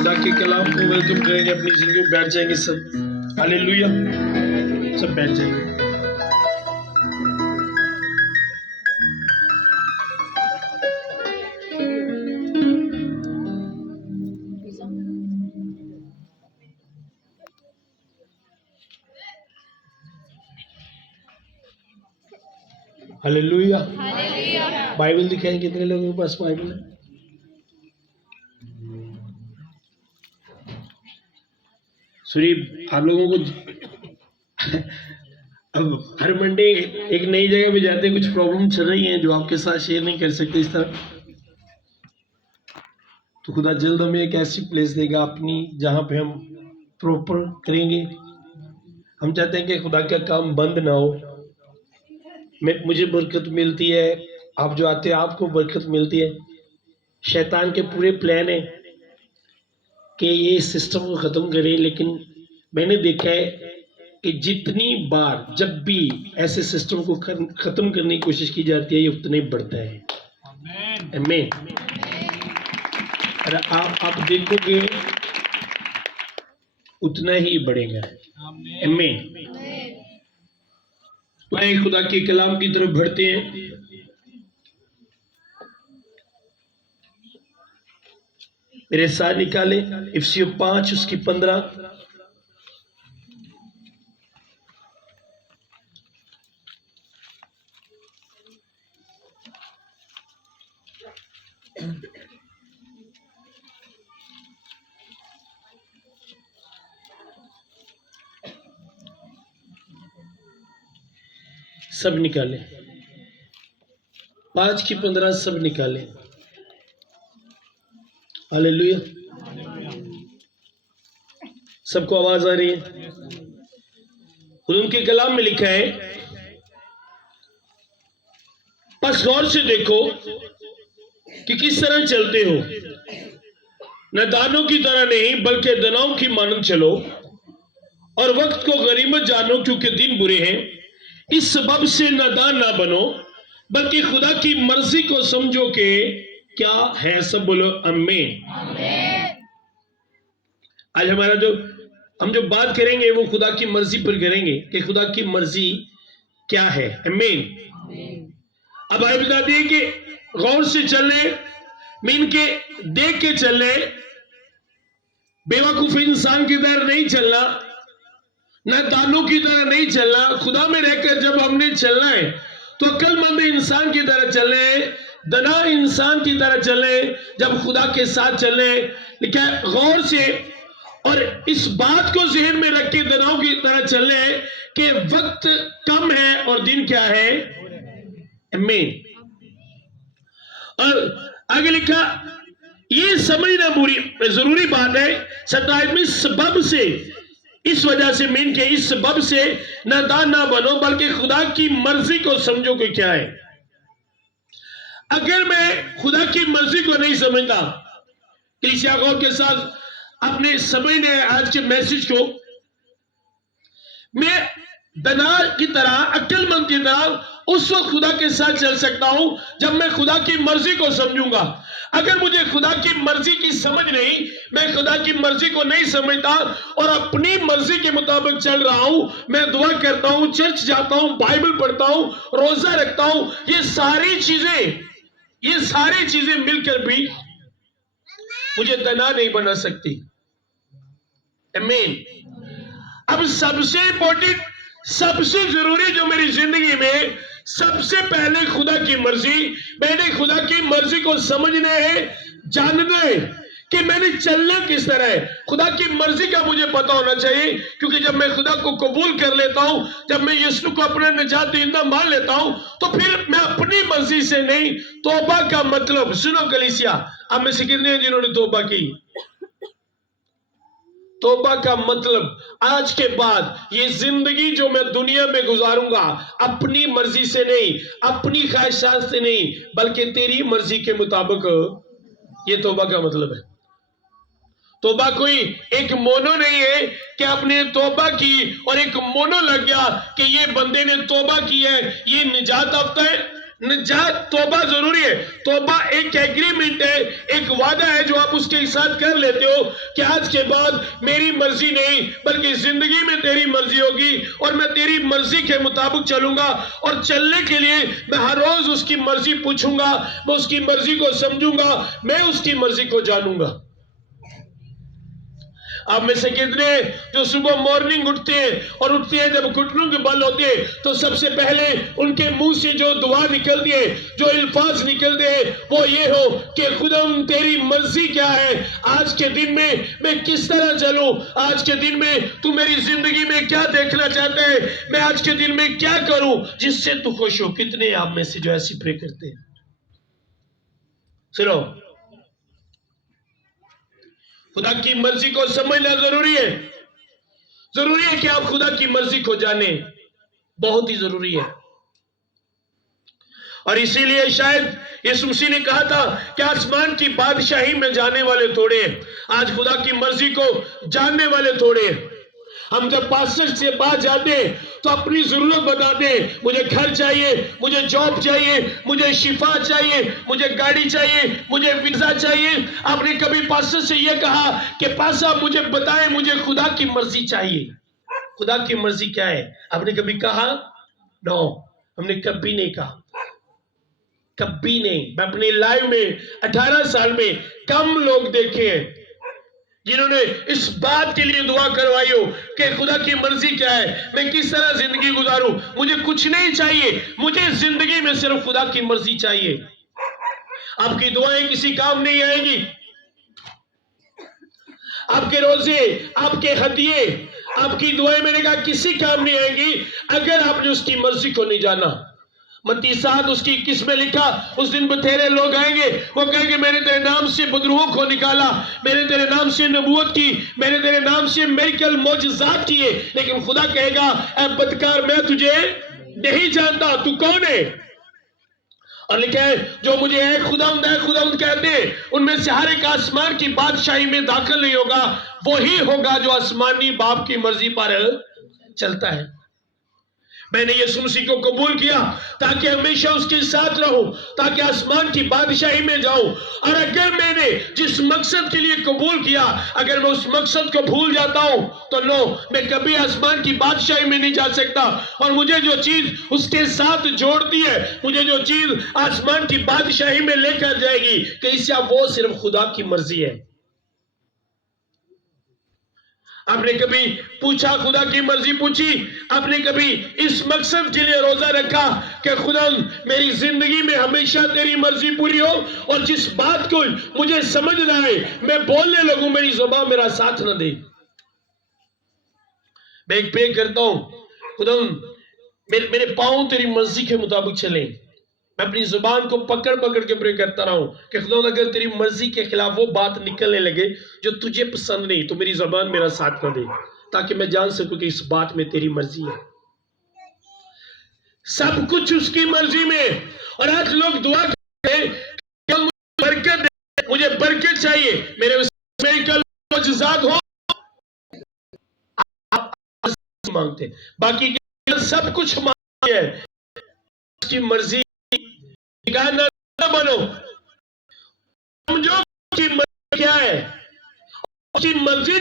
खुदा के कलाम को वेलकम करेंगे, अपनी जिंदगी में बैठ जाएंगे सब। हालेलुया, सब बैठ जाएंगे। हालेलुया। बाइबल दिखाएं, कितने लोगों के पास बाइबल है? सुनिए, आप लोगों को अब हर मंडे एक नई जगह पे जाते हैं, कुछ प्रॉब्लम चल रही हैं जो आपके साथ शेयर नहीं कर सकते इस तरह। तो खुदा जल्द हमें एक ऐसी प्लेस देगा अपनी, जहाँ पे हम प्रॉपर करेंगे। हम चाहते हैं कि खुदा का काम बंद ना हो। मुझे बरकत मिलती है, आप जो आते हैं आपको बरकत मिलती है। शैतान के पूरे प्लान है कि ये सिस्टम को ख़त्म करे, लेकिन मैंने देखा है कि जितनी बार जब भी ऐसे सिस्टम को ख़त्म करने की कोशिश की जाती है, ये उतना ही बढ़ता है। आमीन। और आप देखोगे उतना ही बढ़ेगा। आमीन। आए खुदा के कलाम की तरफ बढ़ते हैं। मेरे साथ निकाले इफिसियों 5 उसकी 15। सब निकाले, 5 की 15 सब निकाले। हालेलुया। सबको आवाज आ रही है? उनके कलाम में लिखा है, बस गौर से देखो कि किस तरह चलते हो, न दानों की तरह नहीं बल्कि दनाओं की मानन चलो, और वक्त को गनीमत जानो क्योंकि दिन बुरे हैं। इस सबब से नादान ना बनो बल्कि खुदा की मर्जी को समझो कि क्या है। सब बोलो आमीन। आज हमारा हम जो बात करेंगे वो खुदा की मर्जी पर करेंगे कि खुदा की मर्जी क्या है। आमीन। अब आए बता दिए कि गौर से चलने, मीन के देख के चलने, बेवकूफ इंसान की तरह नहीं चलना, न दानों की तरह नहीं चलना। खुदा में रहकर जब हमने चलना है तो अक्लमंद इंसान की तरह चले, दना इंसान की तरह चले, जब खुदा के साथ चले। लिखा है गौर से, और इस बात को जहन में रख के दनाओं की तरह चलने कि वक्त कम है और दिन क्या है। आमीन। और आगे लिखा, ये समझना जरूरी बात है 27 में, सबब से, इस वजह से, मीन के इस सबब से नादान ना बनो बल्कि खुदा की मर्जी को समझो कि क्या है। अगर मैं खुदा की मर्जी को नहीं समझता, कलीसिया गौर के साथ अपने समझने आज के मैसेज को, मैं दना की तरह, अक्लमंद की तरह उस वक्त खुदा के साथ चल सकता हूं जब मैं खुदा की मर्जी को समझूंगा। अगर मुझे खुदा की मर्जी की समझ नहीं, मैं खुदा की मर्जी को नहीं समझता और अपनी मर्जी के मुताबिक चल रहा हूं, मैं दुआ करता हूं, चर्च जाता हूं, बाइबल पढ़ता हूं, रोजा रखता हूं, ये सारी चीजें मिलकर भी मुझे दना नहीं बना सकती। आमीन। अब सबसे इंपॉर्टेंट, सबसे जरूरी जो मेरी जिंदगी में, सबसे पहले खुदा की मर्जी, मैंने खुदा की मर्जी को समझना है, जानना है कि मैंने चलना किस तरह है। खुदा की मर्जी का मुझे पता होना चाहिए, क्योंकि जब मैं खुदा को कबूल कर लेता हूं, जब मैं यीशु को अपना निजात दहिंदा मान लेता हूं, तो फिर मैं अपनी मर्जी से नहीं, तौबा का मतलब, सुनो कलीसिया, आप में से कितने हैं जिन्होंने तौबा की? तौबा का मतलब, आज के बाद ये जिंदगी जो मैं दुनिया में गुजारूंगा, अपनी मर्जी से नहीं, अपनी ख्वाहिशात से नहीं, बल्कि तेरी मर्जी के मुताबिक, ये तौबा का मतलब है। तौबा कोई एक मोनो नहीं है कि आपने तौबा की और एक मोनो लग गया कि ये बंदे ने तौबा की है, ये निजात याफ्ता है। निजात, तौबा जरूरी है। तौबा एक एग्रीमेंट है, एक वादा है जो आप उसके साथ कर लेते हो कि आज के बाद मेरी मर्जी नहीं बल्कि जिंदगी में तेरी मर्जी होगी और मैं तेरी मर्जी के मुताबिक चलूंगा। और चलने के लिए मैं हर रोज उसकी मर्जी पूछूंगा, मैं उसकी मर्जी को समझूंगा, मैं उसकी मर्जी को जानूंगा। आप में से कितने जो सुबह मॉर्निंग उठते हैं और उठते हैं जब घुटनों के बल होते हैं तो सबसे पहले उनके मुंह से जो दुआ निकलती है, जो अल्फाज निकलते हैं वो ये हो कि खुदाम तेरी मर्जी क्या है, आज के दिन में मैं किस तरह चलूं, आज के दिन में तू मेरी जिंदगी में क्या देखना चाहता है, मैं आज के दिन में क्या करूं जिससे तू खुश हो। कितने आप में से जो ऐसी प्रे करते हैं? सुनो, खुदा की मर्जी को समझना जरूरी है। जरूरी है कि आप खुदा की मर्जी को जाने, बहुत ही जरूरी है। और इसीलिए शायद यीशु मसीह ने कहा था कि आसमान की बादशाही में जाने वाले थोड़े हैं, आज खुदा की मर्जी को जानने वाले थोड़े हैं। हम जब पास्टर से बात जाते हैं तो अपनी जरूरत बताते हैं, मुझे घर चाहिए, मुझे जॉब चाहिए, मुझे शिफा चाहिए, मुझे गाड़ी चाहिए, मुझे वीजा चाहिए। आपने कभी पास्टर से यह कहा कि पास्टर मुझे बताएं, मुझे खुदा की मर्जी चाहिए। खुदा की मर्जी क्या है? आपने कभी कहा? नो, हमने कभी नहीं कहा, कभी नहीं। मैं अपनी लाइफ में 18 साल में कम लोग देखे हैं जिन्होंने इस बात के लिए दुआ करवाई हो कि खुदा की मर्जी क्या है, मैं किस तरह जिंदगी गुजारूं, मुझे कुछ नहीं चाहिए, मुझे जिंदगी में सिर्फ खुदा की मर्जी चाहिए। आपकी दुआएं किसी काम नहीं आएंगी, आपके रोजे, आपके हदिये, आपकी दुआएं मैंने कहा किसी काम नहीं आएंगी अगर आपने उसकी मर्जी को नहीं जाना। मत्ती 7 उसकी 21 में लिखा, उस दिन बथेरे लोग आएंगे, वो कहेंगे मैंने तेरे नाम से बदरूहों को निकाला, मैंने तेरे नाम से नबूवत की, मैंने तेरे नाम से मिरेकल मौजज़ात किए, लेकिन खुदा कहेगा ऐ बदकार मैं तुझे नहीं जानता, तू कौन है। और लिखा है जो मुझे है खुदावंद कहते हैं उनमें से हर एक आसमान की बादशाही में दाखिल नहीं होगा, वही होगा जो आसमानी बाप की मर्जी पर चलता है। मैंने यीशु मसीह को कबूल किया ताकि हमेशा उसके साथ रहूं, ताकि आसमान की बादशाही में जाऊं। और अगर मैंने जिस मकसद के लिए कबूल किया, अगर मैं उस मकसद को भूल जाता हूं तो नो, मैं कभी आसमान की बादशाही में नहीं जा सकता। और मुझे जो चीज उसके साथ जोड़ती है, मुझे जो चीज आसमान की बादशाही में लेकर जाएगी, कैसा वो सिर्फ खुदा की मर्जी है। आपने कभी पूछा, खुदा की मर्जी पूछी? आपने कभी इस मकसद के लिए रोजा रखा कि खुदा मेरी जिंदगी में हमेशा तेरी मर्जी पूरी हो और जिस बात को मुझे समझ ना आए मैं बोलने लगूं, मेरी जुबान मेरा साथ ना दे। मैं एक पे करता हूं, खुदा मेरे पांव तेरी मर्जी के मुताबिक चले। मैं अपनी जुबान को पकड़ पकड़ के प्रे करता रहा हूं कि खुदा अगर तेरी मर्जी के खिलाफ वो बात निकलने लगे जो तुझे पसंद नहीं, तो मेरी जुबान मेरा साथ न दे, ताकि मैं जान सकूं कि इस बात में तेरी मर्जी है। सब कुछ उसकी मर्जी में। और आज लोग दुआ करते हैं कि मुझे बरकत दे, मुझे बरकत चाहिए, मेरे में कल मौजज़ात हो, आप मांगते, बाकी सब कुछ मांगते हैं, उसकी मर्जी न बनो। समझो कि मर्जी क्या है, उसकी मर्जी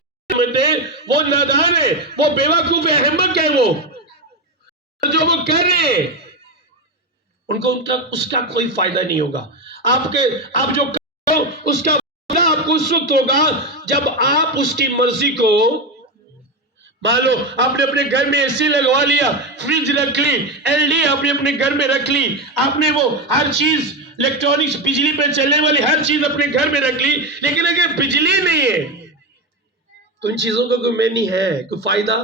वो नादान है, वो बेवकूफ है, अहमक है। वो जो वो कर रहे हैं उनको उसका कोई फायदा नहीं होगा। आप जो करो उसका फायदा आपको उस वक्त होगा जब आप उसकी मर्जी को मान लो। आपने अपने घर में एसी लगवा लिया, फ्रिज रख ली, एलडी आपने अपने घर में रख ली, आपने वो हर चीज इलेक्ट्रॉनिक्स बिजली पे चलने वाली हर चीज अपने घर में रख ली, लेकिन अगर बिजली नहीं है तो इन चीजों का कोई मैनी है, कोई फायदा?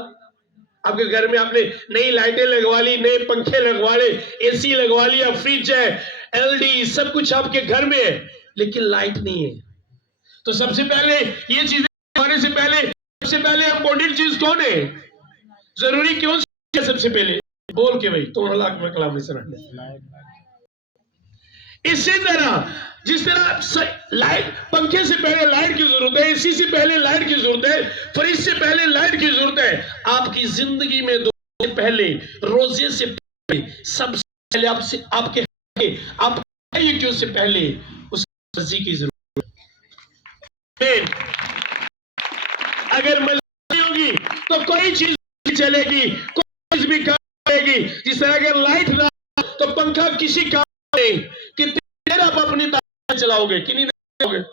आपके घर में आपने नई लाइटें लगवा ली, नए पंखे लगवा ले, एसी लगवा लिया, फ्रिज है, एलडी सब कुछ आपके घर में है, लेकिन लाइट नहीं है। तो सबसे पहले ये चीजें आने से पहले सबसे पहले इंपॉर्टेंट चीज कौन है, जरूरी क्यों है? सबसे पहले बोल के भाई तुम हलाक में कलाम नहीं। इसी तरह जिस तरह लाइट, पंखे से पहले लाइट की जरूरत है, एसी से पहले लाइट की जरूरत है, फ्रिज से पहले लाइट की जरूरत है, आपकी जिंदगी में पहले रोजे से पहले सबसे पहले आपके कि उससे पहले उसकी मर्जी की जरूरत है। अगर मर्जी होगी तो कोई चीज नहीं चलेगी, कोई चीज भी काम आएगी। जिस तरह अगर लाइट ना तो पंखा किसी काम नहीं। कितनी देर आप अपनी ताकत चलाओगे, कितनी देर चलाओगे?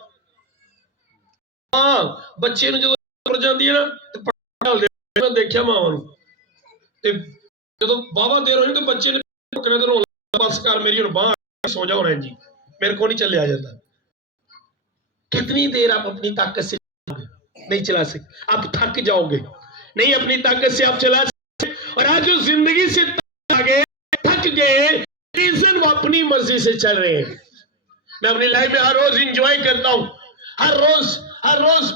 हाँ, बच्चे ने जो कर जाती है ना तो डाल दे, देखिया मां ते जो बाबा दे रहे तो बच्चे ने पकड़े तो बस कर मेरी और बाहर सो जाओ रहे जी, मेरे को नहीं चले आ जाता। कितनी देर आप अपनी ताकत से नहीं चला सकते, आप थक जाओगे। नहीं, अपनी ताकत से आप चला सकते। और आज जो जिंदगी से थक गए, रीजन वो अपनी मर्जी से चल रहे हैं। मैं अपनी लाइफ में हर रोज इंजॉय करता हूं, हर रोज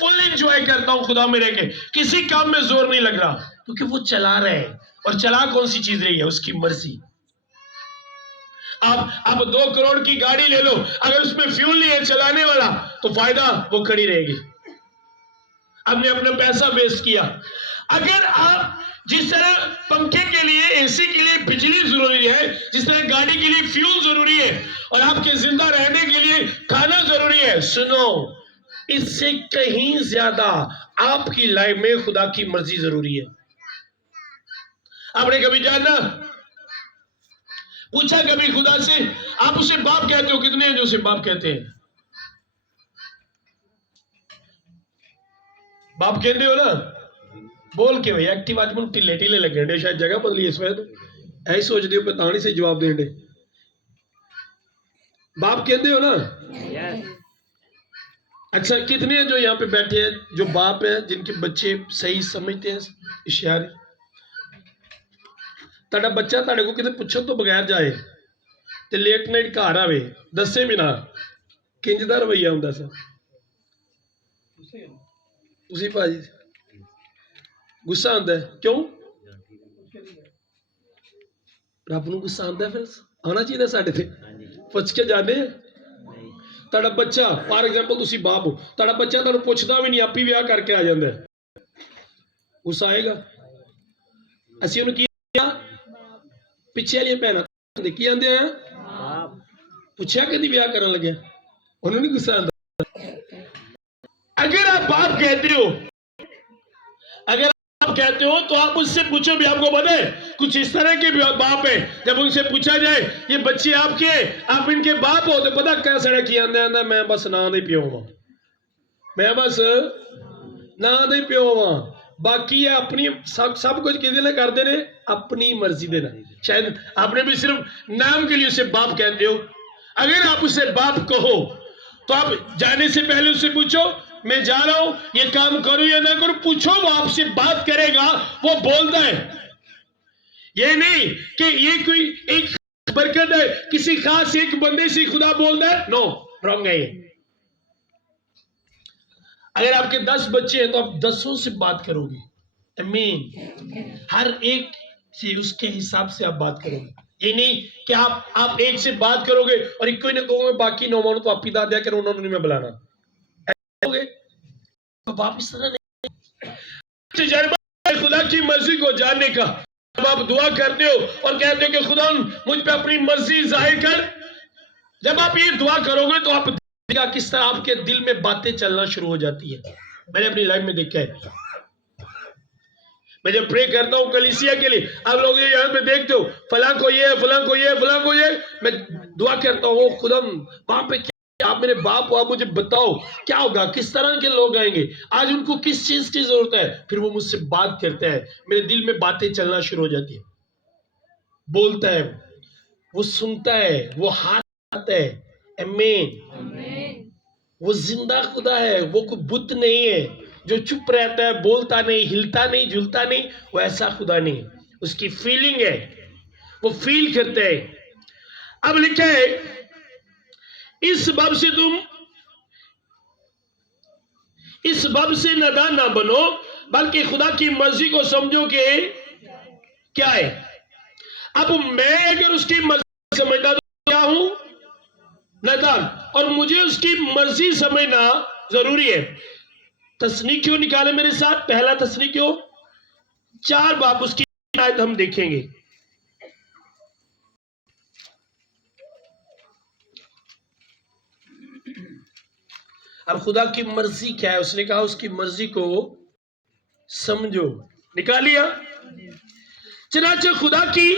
फुल इंजॉय करता हूं खुदा मेरे के। किसी काम में जोर नहीं लग रहा क्योंकि वो चला रहे हैं। और चला कौन सी चीज रही है? उसकी मर्जी। आप 2 करोड़ की गाड़ी ले लो, अगर उसमें फ्यूल नहीं है चलाने वाला तो फायदा, वो खड़ी रहेगी। आपने अपना पैसा वेस्ट किया। अगर आप जिस तरह पंखे के लिए, एसी के लिए बिजली जरूरी है, जिस तरह गाड़ी के लिए फ्यूल जरूरी है और आपके जिंदा रहने के लिए खाना जरूरी है, सुनो, इससे कहीं ज्यादा आपकी लाइफ में खुदा की मर्जी जरूरी है। आपने कभी जाना पूछा कभी खुदा से? आप उसे बाप कहते हो? कितने हैं जो उसे बाप कहते हैं? बाप कहते हो ना? बोल के भाई एक्टिव आज मुझे ढिले ढिले लगे, शायद जगह बदली इस वक्त ऐसी सोचते हो पता नहीं से जवाब देंगे। बाप कहते हो ना? अच्छा, कितने हैं जो यहाँ पे बैठे हैं जो बाप है, जिनके बच्चे सही समझते हैं, इशारे? ताड़ा बच्चा ताड़े को कितने पूछो तो बगैर जाए ते लेट नाइट घर आवे दसे भी ना, किंजदा रवैया हुंदा सा उसी भाजी गुस्सा आंदा है? क्यों? रब नूं गुस्सा आंदा है? फिर आना चाहिए साडे ते पुछ के जाने। ताड़ा बच्चा फॉर एग्जाम्पल तुसी बाप हो, ताड़ा बच्चा तुहानूं पुछदा भी नहीं, आप ही विआह करके आ जांदा है, गुस्सा आएगा? असीं उहनूं की पिछे वाली भैन की आंदे हैं, पूछा कदी विआह करन लगे, उन्होंने नहीं गुस्सा आंदा? अगर आप बाप कहते हो, अगर आप कहते हो तो आप उससे पूछो भी। आपको पता है कुछ इस तरह के भी बाप है, जब उनसे पूछा जाए ये बच्चे आपके, आप इनके बाप हो, तो पता क्या सड़क की आंदा आंदा, मैं बस ना दे प्यो वा, मैं बस ना दे प्यो वा, बाकी है अपनी सब कुछ किसी ने करते ने अपनी मर्जी देना। शायद आपने भी सिर्फ नाम के लिए उसे बाप कहते हो। अगर आप उसे बाप कहो तो आप जाने से पहले उससे पूछो मैं जा रहा हूं, ये काम करूं या ना करूं, पूछो, वो आपसे बात करेगा, वो बोलता है। ये नहीं कि ये कोई एक बरकत है, किसी खास एक बंदे से खुदा बोलता है, नो, रॉन्ग है ये। अगर आपके 10 बच्चे हैं तो आप 10 से बात करोगे, आमीन। हर एक से उसके हिसाब से आप बात करोगे। ये नहीं कि आप एक से बात करोगे और एक कोई ना कहोगे बाकी 9 मानो तो आप ही दादा कर उन्होंने नहीं मैं बुलाना, तो बाप इस तरह नहीं। तजर्बा खुदा की मर्जी को जानने का। जब आप दुआ करते हो और कहते हो कि खुदा मुझ पे अपनी मर्जी जाहिर कर, जब आप ये दुआ करोगे तो आप देखिएगा किस तरह आपके दिल में बातें चलना शुरू हो जाती है। मैंने अपनी लाइफ में देखा है। मैं जब प्रे करता हूँ कलीसिया के लिए, आप लोग यहाँ पे देखते हो फलां को ये, फलां को ये, फलां को ये, मैं दुआ करता हूँ खुदा वहां पे आप मेरे बाप हो, आप मुझे बताओ क्या होगा, किस तरह के लोग आएंगे, आज उनको किस चीज की जरूरत है। फिर वो मुझसे बात करते हैं, मेरे दिल में बातें चलना शुरू हो जाती है, बोलता है, वो सुनता है, वो हाथ आता है, आमीन। वो जिंदा खुदा है, वो कोई बुत नहीं है जो चुप रहता है, बोलता नहीं, हिलता नहीं, झुलता नहीं, वो ऐसा खुदा नहीं। उसकी फीलिंग है, वो फील करता है। अब लिखा है इस बाब से तुम इस बाब से नादान ना बनो, बल्कि खुदा की मर्जी को समझो कि क्या है। अब मैं अगर उसकी मर्जी समझता तो क्या हूं? नादान। और मुझे उसकी मर्जी समझना जरूरी है। तस्नीक क्यों निकाले मेरे साथ? पहला तस्नीक क्यों 4 बाब उसकी आयत हम देखेंगे। अब खुदा की मर्जी क्या है? उसने कहा उसकी मर्जी को समझो। निकालिया। चनाचे खुदा की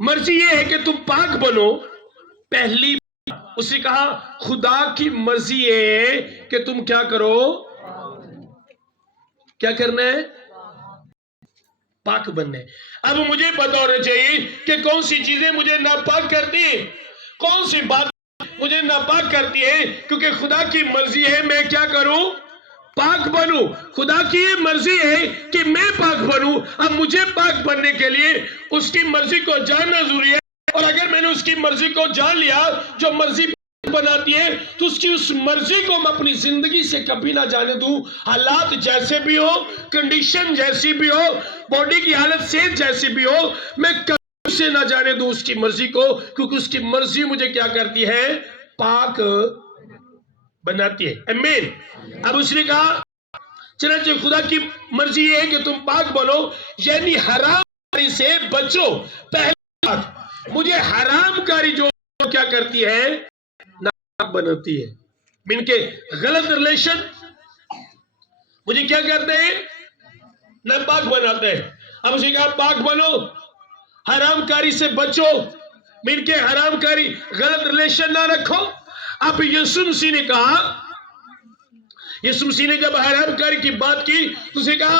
मर्जी ये है कि तुम पाक बनो। पहली उसने कहा खुदा की मर्जी ये है कि तुम क्या करो? क्या करना है? पाक बनना है। अब मुझे पता होना चाहिए कि कौन सी चीजें मुझे नापाक करती है, कौन सी बात मुझे नापाक करती है, क्योंकि खुदा की मर्जी है मैं क्या करूं? पाक बनूं। खुदा की ये मर्जी है कि मैं पाक बनूं। अब मुझे पाक बनने के लिए उसकी मर्जी को जानना जरूरी है, और अगर मैंने उसकी मर्जी को जान लिया, जो मर्जी बनाती है, तो उसकी उस मर्जी को मैं अपनी जिंदगी से कभी ना जाने दूं। हालात जैसे भी हो, कंडीशन जैसी भी हो, बॉडी की हालत सेहत जैसी भी हो, मैं कभी से ना जाने दूं उसकी मर्जी को, क्योंकि उसकी मर्जी मुझे क्या करती है? पाक बनाती है। आमीन। अब उसने कहा चनाचे खुदा की मर्जी ये है कि तुम पाक बनो, यानी हरामकारी से बचो। पहली बात, मुझे हरामकारी जो क्या करती है? नापाक बनाती है। मीन के गलत रिलेशन मुझे क्या करते हैं? नापाक बनाते हैं। अब उसे कहा पाक बनो, हरामकारी से बचो। मीन के हरामकारी गलत रिलेशन ना रखो। अब यीशु मसीह ने कहा, यीशु मसीह ने जब हरामकारी की बात की तो उसे कहा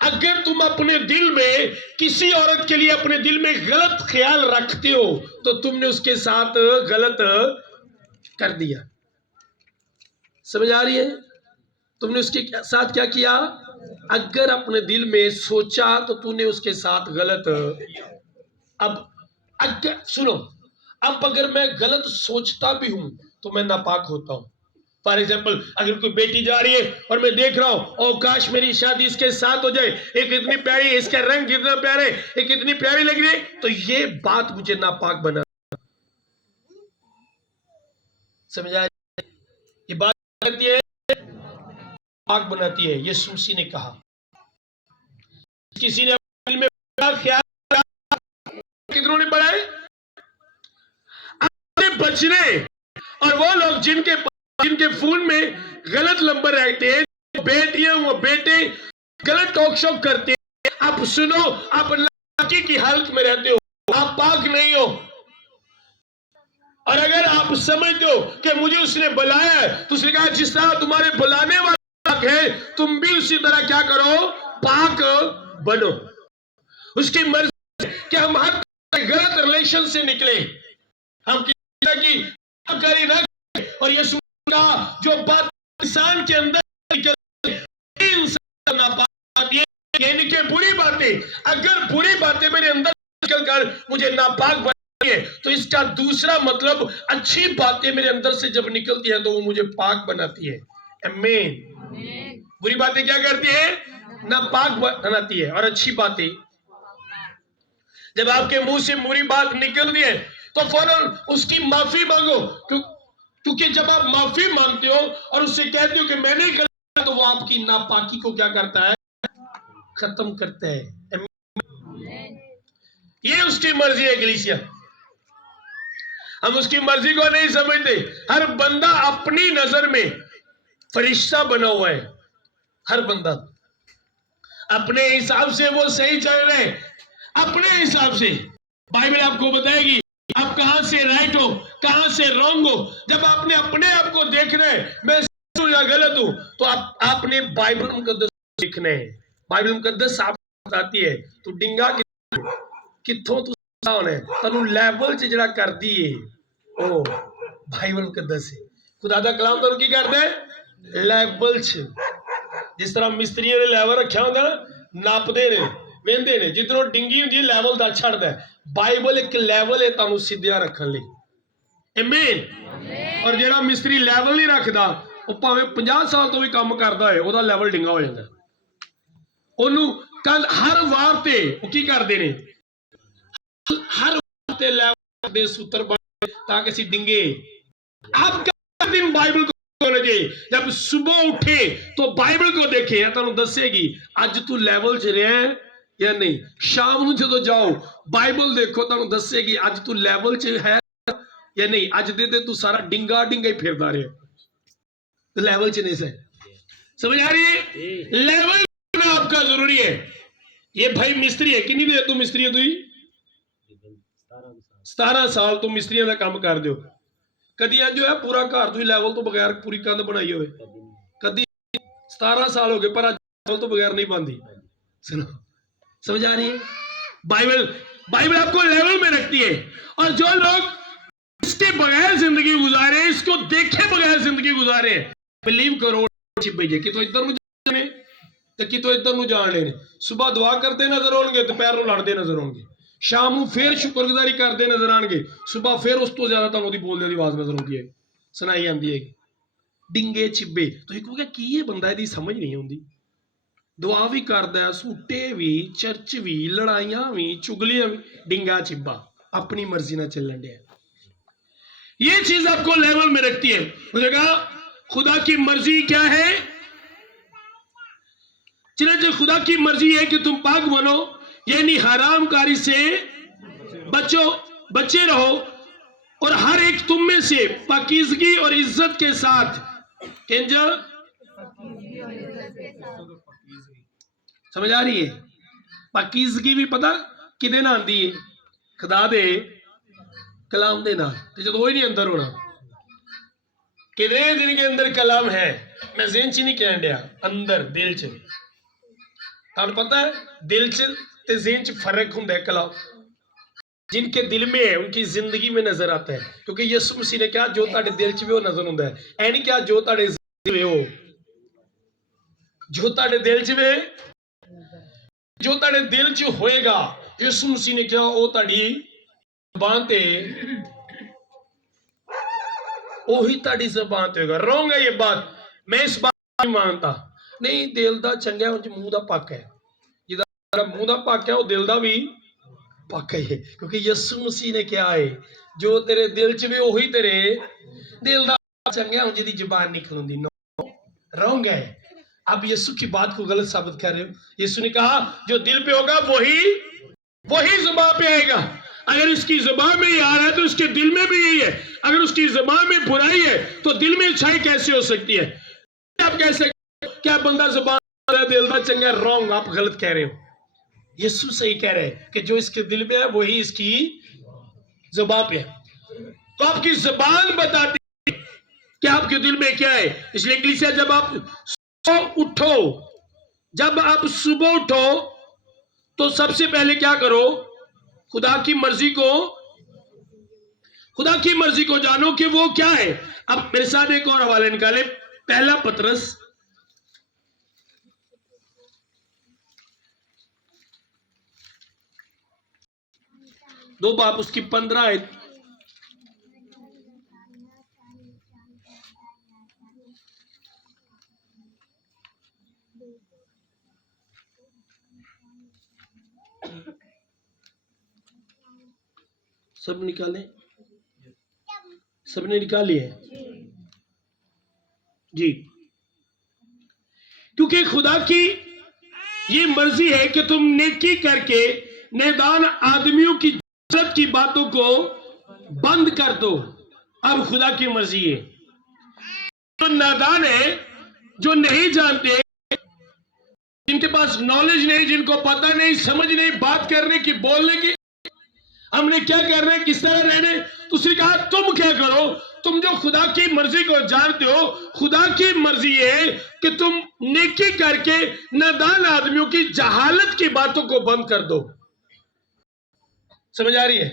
अगर तुम अपने दिल में किसी औरत के लिए अपने दिल में गलत ख्याल रखते हो, तो तुमने उसके साथ गलत कर दिया। समझ आ रही है? तुमने उसके साथ क्या किया? अगर अपने दिल में सोचा तो तूने उसके साथ गलत। अब अगर सुनो, अब अगर मैं गलत सोचता भी हूं तो मैं नापाक होता हूं। फॉर एग्जाम्पल, अगर कोई बेटी जा रही है और मैं देख रहा हूं और काश मेरी शादी इसके साथ हो जाए, एक इतनी प्यारी, इसका रंग कितना प्यारा है, एक इतनी प्यारी लग रही है, तो ये बात मुझे नापाक बना। समझ आ रही है? ये बात करती है, पाक बनाती है। यीशु मसीह ने कहा किसी ने दिल में ख्याल, कितनों ने पढ़ा है? अपने बचने, और वो लोग जिनके फोन में गलत नंबर रहते हैं, बेटियां वो बेटे गलत टॉक शो करते हैं। आप सुनो, आप नापाकी की हालत में रहते हो, आप पाक नहीं हो। और अगर आप समझते हो कि मुझे उसने बुलाया है, तो उसने कहा जिस तरह तुम्हारे बुलाने वाला पाक है, तुम भी उसी तरह क्या करो? पाक बनो। उसकी मर्जी कि हम हर गलत रिलेशन से निकले, हम किसी तरह की करी ना। और यीशु का जो बात इंसान के अंदर इंसान नापाक है, यानी कि बुरी बातें, अगर बुरी बातें मेरे अंदर निकलकर मुझे नापाक बनाती है, तो इसका दूसरा मतलब अच्छी बातें मेरे अंदर से जब निकलती है तो वो मुझे पाक बनाती है। आमीन। बुरी बातें क्या करती है? नापाक बनाती है। और अच्छी बातें, जब आपके मुंह से बुरी बात निकलती है तो फौरन उसकी माफी मांगो, क्योंकि जब आप माफी मांगते हो और उससे कहते हो कि मैंने गलत किया, तो वो आपकी नापाकी को क्या करता है? खत्म करता है। ये उसकी मर्जी है। कलीसिया, हम उसकी मर्जी को नहीं समझते। हर बंदा अपनी नजर में फरिश्ता बना हुआ है। हर बंदा अपने हिसाब से वो सही चल रहे हैं, अपने हिसाब से। बाइबल आपको बताएगी आप कहां से राइट हो, कहां से रॉन्ग हो। जब आपने अपने आप को देखना है मैं सही हूं या गलत हूं, तो आपने बाइबल मुकद्दस देखना है। बाइबल मुकद्दस आपको बताती है तू डिंगा कित्थों तू होना है, तू लेवल च जरा कर दी है। ओ बाइबल मुकद्दस है। खुदा दा कलाम तो की करदा है? लेवल च। जिस तरह मिस्त्रियों ने लेवल रखा होंगे ना, नापते ने, वेंदे ने, जितनों डिंगी होंगी लेवल दा छड़दा है। बाइबल एक लेवल है तानू सीधा रखने लई। आमीन। और जेड़ा मिस्त्री लेवल नहीं रखदा, वो भावें 50 साल तो भी काम करदा है, ओदा लेवल डिंगा हो जाता। ओनू कल हर वार ते वो की करदे ने, हर वार ते लेवल दे सूत्र बन ताकि सी डिंगे। आप दिन बाइबल को लगे, जब सुबह उठे तो बाइबल को देखे, तुहानू दसेगी अज तू लेवल च रहा है या नहीं। शाम को जो जाओ बाइबल देखो, तुहानू दसेगी अज तू लेवल च है या नहीं। अज दे तू सारा डिंगा डिंगा ही फिरदा रहा। तो लेवल चेंज है। समझ आ रही है? लेवल आपका जरूरी है। ये भाई मिस्त्री है, कितनी देर तू मिस्त्री है? तू 17 साल तू मिस्त्रियों का काम कर दो। कदी जो है पूरा घर तू लेवल तो बगैर पूरी कंध बनाई हो कदी? 17 साल हो गए पर लेवल तो बगैर नहीं बनती। सुनो, समझ आ रही है? बाइबल आपको लेवल में रखती है। और जो लोग इसके बगैर जिंदगी गुजारे, इसको देखे बगैर जिंदगी गुजारे, बिलीव करो छिपे कि तो इधर जाने तो कि तो इधर जान लेने। सुबह दुआ करते नजर आएंगे, दोपहर को लड़ते नजर आएंगे, शाम फिर शुक्रगुजारी करते नजर आएंगे, सुबह फिर उस तो ज्यादा तुहानू बोलने की आवाज नजर आती है, सुनाई आती है। डिंगे छिब्बे तो कहोगे की ये बंदा इसकी समझ नहीं आती। दुआ भी करता, सूटे भी, चर्च भी, लड़ाइया भी, चुगलियां भी, डिंगा छिब्बा अपनी मर्जी ना चलन दिया। ये चीज आपको लेवल में रखती है। मुझे कहा खुदा की मर्जी क्या है? चलो खुदा की मर्जी है कि तुम पाक बनो, यानी हरामकारी से बचे रहो, और हर एक तुम में से पाकीज़गी और इज्जत के साथ समझ आ रही है? पाकीज़गी भी पता किदे नाल आंदी है? खुदा दे कलाम दे नाल। ते जदों ही नहीं अंदर होना, किदे दिन के अंदर कलाम है, मैं ज़हन च नहीं कहन दिया, अंदर दिल च। तुहानू पता है दिल च ते ज़हन च फर्क हुंदा है। कलाम जिनके दिल में है उनकी जिंदगी में नजर आता है, क्योंकि यीशु मसीह ने कहा जो ताड़े दिल च भी वो नजर हुंदा है। ऐ नहीं क्या जो ताड़े जिंदगी में हो, जो ताड़े दिल च वे, जो ताड़े दिल च होएगा, यीशु मसीह ने कहा वो ताड़ी ज़बान ते, वही ताड़ी ज़बान ते होगा। रॉन्ग है ये बात, मैं इस बात नहीं मानता। नहीं, दिल दा चंगा है, मुंह दा पक है। जिदा मुंह दा पक है वो दिल दा भी पक्का ही है, क्योंकि यीशु मसीह ने क्या है जो तेरे दिल च भी वही तेरे दिल दा चंगा है, जिहदी जुबान नहीं खुलती। नो, रॉन्ग है। अब यीशु की बात को गलत साबित कर रहे हो। यीशु ने कहा जो दिल पे होगा वही जुबान पे आएगा। अगर इसकी जुबान में ही आ रहा है तो इसके दिल में भी यही है। अगर उसकी जुबान में बुराई है तो दिल में अच्छाई कैसे हो सकती है? आप कह सकते क्या बंदा जुबान दिल दा चंगा? रॉन्ग, आप गलत कह रहे हो। यीशु सही कह रहे हैं कि जो इसके दिल में है वही इसकी जुबान पे है। तो आपकी जुबान बताती है कि आपके दिल में क्या है। इसलिए कलीसिया जब आप सुबह उठो तो सबसे पहले क्या करो? खुदा की मर्जी को जानो कि वो क्या है। अब मेरे साथ एक और हवाले निकाले, पहला पतरस 2 बाप उसकी 15 आयत। सब निकाले? सबने निकाली है जी। क्योंकि खुदा की ये मर्जी है कि तुम नेकी करके नादान आदमियों की इज्जत की बातों को बंद कर दो। अब खुदा की मर्जी है, जो नादान है, जो नहीं जानते, जिनके पास नॉलेज नहीं, जिनको पता नहीं, समझ नहीं, बात करने की, बोलने की, हमने क्या करना है, किस तरह रहने, तो उसने कहा तुम क्या करो, तुम जो खुदा की मर्जी को जानते हो, खुदा की मर्जी है कि तुम नेकी करके नादान आदमियों की जहालत की बातों को बंद कर दो। समझ आ रही है?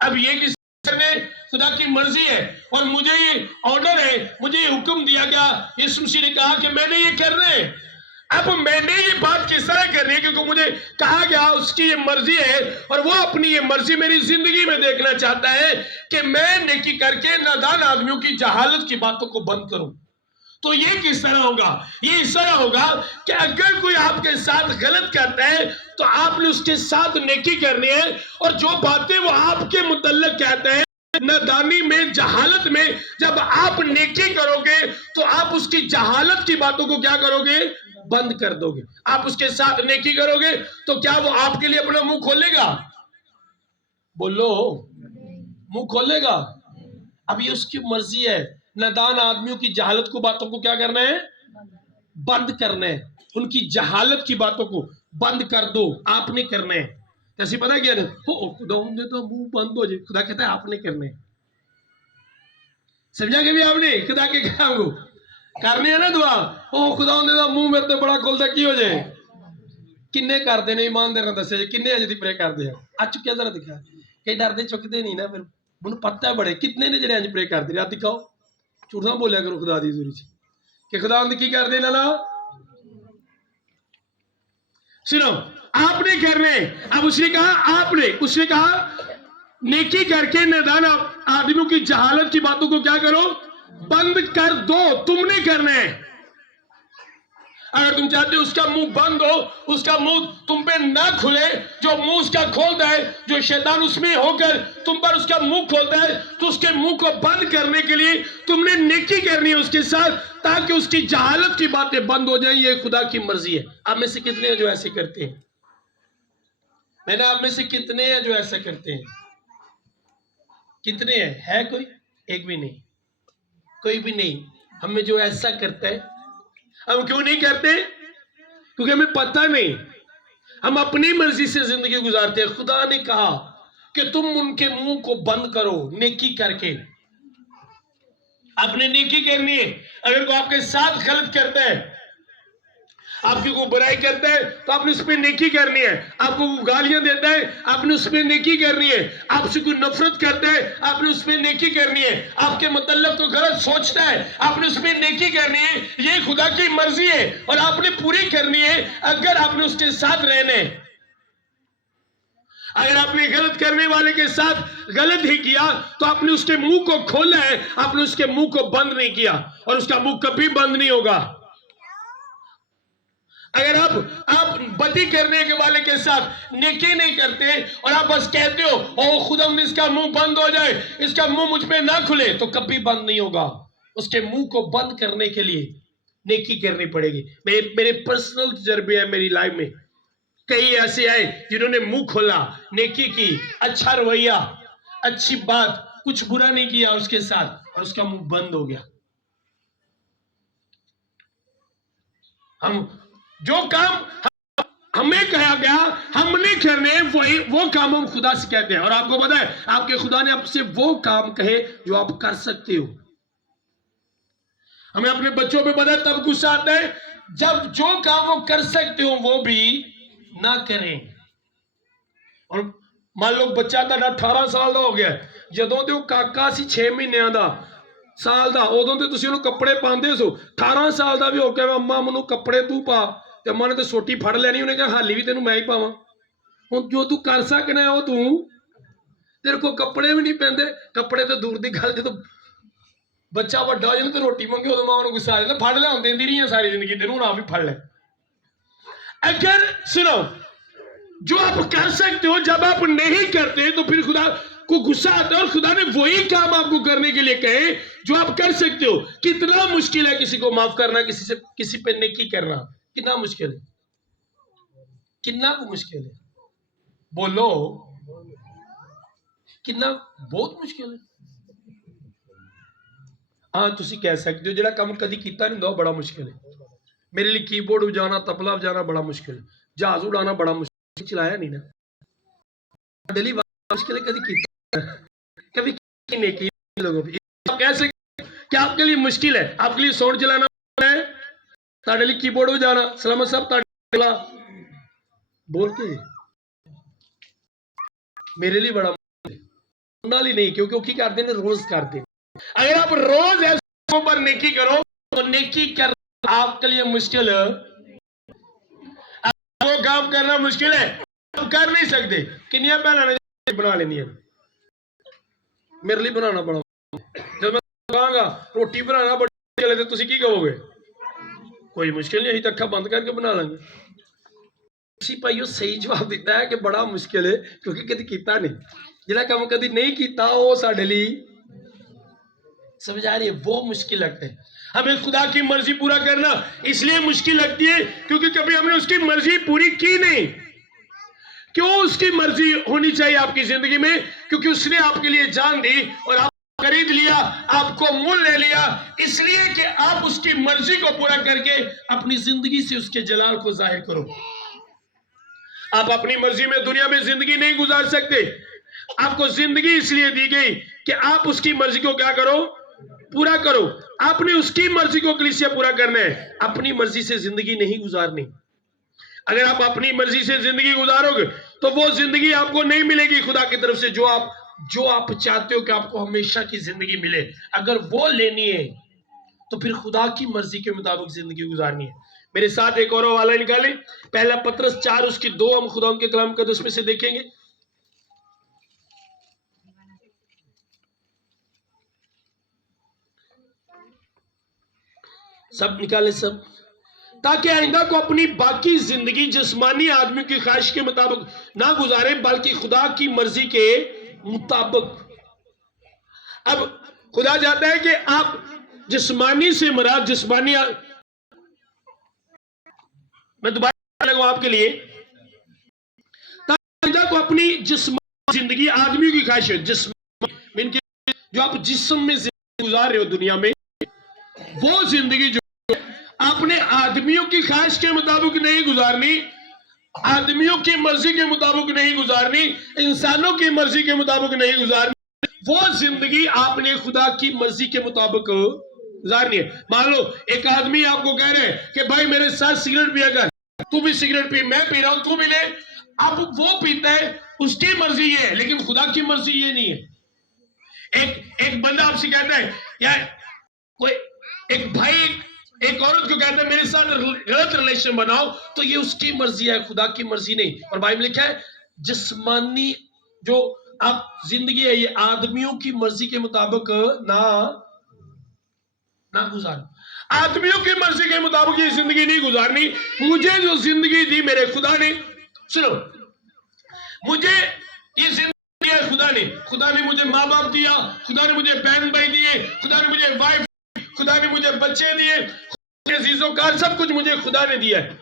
अब ये किस करने? खुदा की मर्जी है और मुझे ये ऑर्डर है, मुझे ये हुक्म दिया गया। यीशु मसीह ने कहा कि मैंने ये करना है। अब मैंने ये बात किस तरह करनी है? क्योंकि मुझे कहा गया उसकी ये मर्जी है और वो अपनी ये मर्जी मेरी जिंदगी में देखना चाहता है कि मैं नेकी करके नादान आदमियों की जहालत की बातों को बंद करूं। तो ये किस तरह होगा? ये इस तरह होगा कि अगर कोई आपके साथ गलत करता है तो आपने उसके साथ नेकी करनी है, और जो बातें वो आपके मुतल्लिक कहते हैं नादानी में, जहालत में, जब आप नेकी करोगे तो आप उसकी जहालत की बातों को क्या करोगे? बंद कर दोगे। आप उसके साथ नेकी करोगे तो क्या वो आपके लिए अपना मुंह खोलेगा? बोलो, मुंह खोलेगा? अब ये उसकी मर्जी है। नादान आदमियों की जहालत को बातों को क्या करना है? बंद करना है। उनकी जहालत की बातों को बंद कर दो, आपने करना है। कैसे पता क्या हो खुदा ने तो मुंह बंद हो जाए, खुदा कहता है आपने करना है। समझा कभी आपने? खुदा के काम को करने है ना दुआ। ओ खुदा ने तो मुंह मेरे तो बड़ा खुलता की हो जाए। किन्ने करते ने ईमानदार दस किन्ने अजे प्रे करते हैं? आज चुक्या जरा दिखा, कई डरते चुकते नहीं ना, फिर मुझे पता है बड़े कितने ने जो प्रे करते हैं। दिखाओ, झूठ ना बोलिया करो खुदा दी हज़ूरी कि खुदा की करते ना। सुनो, आपने करने। अब उसने कहा नेकी करके नादान आदमियों की जहालत की बातों को क्या करो? बंद कर दो। तुमने करना है। अगर तुम चाहते हो उसका मुंह बंद हो, उसका मुंह तुम पे ना खुले, जो मुंह उसका खोलता है, जो शैतान उसमें होकर तुम पर उसका मुंह खोलता है, तो उसके मुंह को बंद करने के लिए तुमने नेकी करनी है उसके साथ, ताकि उसकी जहालत की बातें बंद हो जाएं। ये खुदा की मर्जी है। आप में से कितने हैं जो ऐसे करते हैं? मैंने आप में से कितने हैं जो ऐसा करते हैं? कितने हैं? है कोई? एक भी नहीं, कोई भी नहीं। हमें जो ऐसा करता है, हम क्यों नहीं करते? क्योंकि हमें पता नहीं, हम अपनी मर्जी से जिंदगी गुजारते हैं। खुदा ने कहा कि तुम उनके मुंह को बंद करो नेकी करके। आपने नेकी करनी है। अगर कोई आपके साथ गलत करता है, आपकी को बुराई करता है, तो आपने उस पर नेकी करनी है। आपको गालियां देता है, आपने उस पर नेकी करनी है। आपसे कोई नफरत करता है, आपने उस पर नेकी करनी है। आपके मतलब तो गलत सोचता है, आपने उस पर नेकी करनी है। ये खुदा की मर्जी है और आपने पूरी करनी है अगर आपने उसके साथ रहना है। अगर आपने गलत करने वाले के साथ गलत ही किया, तो आपने उसके मुंह को खोला है, आपने उसके मुंह को बंद नहीं किया, और उसका मुंह कभी बंद नहीं होगा। अगर आप बदी करने के वाले के साथ नेकी नहीं करते और आप बस कहते हो ओ खुदा इसका मुंह बंद हो जाए, इसका मुंह मुझ पे ना खुले, तो कभी बंद नहीं होगा। उसके मुंह को बंद करने के लिए नेकी करनी पड़ेगी। मेरे पर्सनल तजर्बे है मेरी लाइफ में। कई ऐसे आए जिन्होंने मुंह खोला, नेकी की, अच्छा रवैया, अच्छी बात, कुछ बुरा नहीं किया उसके साथ, और उसका मुंह बंद हो गया। हम जो काम हमें कहा गया हमने करने, वो काम हम खुदा से कहते हैं। और आपको पता है, आपके खुदा ने आपसे वो काम कहे जो आप कर सकते हो। हमें अपने बच्चों पे पता है तब गुस्सा आता है जब जो काम वो कर सकते हो वो भी ना करें। और मान लो बच्चा ਤੁਹਾਡਾ 18 ਸਾਲ ਦਾ ਹੋ ਗਿਆ, ਜਦੋਂ ਤੇ ਉਹ ਕਾਕਾ ਸੀ 6 ਮਹੀਨਿਆਂ ਦਾ, ਸਾਲ ਦਾ, ਉਦੋਂ ਤੇ ਤੁਸੀਂ ਉਹਨੂੰ ਕੱਪੜੇ ਪਾਉਂਦੇ ਸੋ। 18 ਸਾਲ ਦਾ ਵੀ ਹੋ ਕੇ ਅੰਮਾ ਮੈਨੂੰ ਕੱਪੜੇ ਤੂੰ ਪਾ, ਤੇ ਅੰਮਾ ਨੇ ਤੇ ਸੋਟੀ ਫੜ ਲੈਣੀ, ਉਹਨੇ ਕਿਹਾ ਹਾਲੀ ਵੀ ਤੈਨੂੰ ਮੈਂ ਹੀ ਪਾਵਾਂ। ਹੁਣ ਜੋ ਤੂੰ ਕਰ ਸਕਣਾ ਉਹ ਤੂੰ, ਤੇਰੇ ਕੋਲ ਕੱਪੜੇ ਵੀ ਨਹੀਂ ਪੈਂਦੇ। ਕੱਪੜੇ ਤਾਂ ਦੂਰ ਦੀ ਗੱਲ, ਜਦੋਂ ਬੱਚਾ ਵੱਡਾ ਹੋ ਜਾਂਦਾ ਤੇ ਰੋਟੀ ਮੰਗੇ ਉਦੋਂ ਮਾਂ ਨੂੰ ਗੁੱਸਾ ਆ ਜਾਂਦਾ, ਫੜ ਲੈ, ਹੁਣ ਦਿੰਦੀ ਨਹੀਂ ਹੈ ਸਾਰੀ ਜ਼ਿੰਦਗੀ ਤੈਨੂੰ, ਹੁਣ ਆ ਵੀ ਫੜ ਲੈ। अगर सुनो, जो आप कर सकते हो जब आप नहीं करते तो फिर खुदा को गुस्सा आता है, और खुदा ने वही काम आपको करने के लिए कहे जो आप कर सकते हो। कितना मुश्किल है किसी को माफ करना, किसी पे नेकी करना, कितना मुश्किल है, कितना मुश्किल है, बोलो कितना, बहुत मुश्किल है। हाँ तुसी कह सकते हो ਜਿਹੜਾ ਕੰਮ ਕਦੀ ਕੀਤਾ नहीं ਹੁੰਦਾ बड़ा मुश्किल है। मेरे लिए कीबोर्ड बजाना, तबला बजाना बड़ा मुश्किल है, जहाज उड़ाना बड़ा मुश्किल, चलाया नहीं ना, दिल्ली मुश्किल है, कभी नहीं की लोगों पे। कैसे क्या आपके लिए मुश्किल है? आपके लिए साउंड चलाना है, ताड़े लिए कीबोर्ड बजाना, सलामत साहब ताड़े बोल के, मेरे लिए बड़ा मुश्किल नहीं, क्योंकि करते हैं रोज करते। अगर आप रोज ऐसे पर नेकी करो तो नेकी कर आपके लिए मुश्किल है। वो काम करना मुश्किल है, आप कर नहीं सकते। किनिया पहना बना लेनी है, मेरे लिए बनाना बड़ा, जब मैं कहांगा रोटी बनाना बड़ी मुश्किल है तो तुसी की कहोगे? कोई मुश्किल नहीं, अभी अखा बंद करके बना लेंगे। इसी भाईओ सही जवाब दिता है कि बड़ा मुश्किल है, क्योंकि कभी किया नहीं। जिहड़ा काम कभी नहीं किया वो साडे लिए, समझ आ रही है, वो मुश्किल लगता है। हमें खुदा की मर्जी पूरा करना इसलिए मुश्किल लगती है क्योंकि कभी हमने उसकी मर्जी पूरी की नहीं। क्यों उसकी मर्जी होनी चाहिए आपकी जिंदगी में? क्योंकि उसने आपके लिए जान दी और आप खरीद लिया, आपको मूल ले लिया, इसलिए कि आप उसकी मर्जी को पूरा करके अपनी जिंदगी से उसके जलाल को जाहिर करो। आप अपनी मर्जी में दुनिया में जिंदगी नहीं गुजार सकते। आपको जिंदगी इसलिए दी गई कि आप उसकी मर्जी को क्या करो, पूरा करो। आपने उसकी मर्जी को कलीसिया पूरा करना है, अपनी मर्जी से जिंदगी नहीं गुजारनी। अगर आप अपनी मर्जी से जिंदगी गुजारोगे तो वो जिंदगी आपको नहीं मिलेगी खुदा की तरफ से, जो आप चाहते हो कि आपको हमेशा की जिंदगी मिले। अगर वो लेनी है तो फिर खुदा की मर्जी के मुताबिक जिंदगी गुजारनी है। मेरे साथ एक और हवाला निकालें, पहला पतरस 4 उसकी 2 हम खुदा के कलाम कदस में से देखेंगे। सब निकाले सब, ताकि आइंदा को अपनी बाकी जिंदगी जिस्मानी आदमी की ख्वाहिश के मुताबिक ना गुजारे, बल्कि खुदा की मर्जी के मुताबिक। अब खुदा चाहता है कि आप जिस्मानी से मुराद जिस्मानी, मैं दोबारा लगाऊं आपके लिए, ताकि आइंदा को अपनी जिस्मानी जिंदगी आदमी की ख्वाहिश है, जिस्म जो आप जिस्म में जिंदगी गुजार रहे हो दुनिया में, वो जिंदगी जो आपने आदमियों की ख्वाहिश के मुताबिक नहीं गुजारनी, आदमियों की मर्जी के मुताबिक नहीं गुजारनी, इंसानों की मर्जी के मुताबिक नहीं गुजारनी, वो जिंदगी आपने खुदा की मर्जी के मुताबिक गुजारनी है। मान लो एक आदमी आपको कह रहे हैं कि भाई मेरे साथ सिगरेट पिया कर, तू भी सिगरेट पी, मैं पी रहा हूं, तू भी ले। अब वो पीता है, उसकी मर्जी ये है, लेकिन खुदा की मर्जी ये नहीं है। एक बंदा आपसे कहता है, यार कोई एक भाई एक औरत को कहता है मेरे साथ गलत रिलेशन बनाओ, तो ये उसकी मर्जी है, खुदा की मर्जी नहीं। और बाइबल लिखा है जिस्मानी जो आप जिंदगी है ये आदमियों की मर्जी के मुताबिक ना गुजारो। आदमियों की मर्जी के मुताबिक ये जिंदगी नहीं गुजारनी। मुझे जो जिंदगी दी मेरे खुदा ने, सुनो, मुझे ये जिंदगी है खुदा ने मुझे माँ बाप दिया, खुदा ने मुझे बहन भाई दिए, खुदा ने मुझे वाइफ, खुदा ने मुझे बच्चे दिए, अजीजों का सब कुछ मुझे खुदा ने दिया है।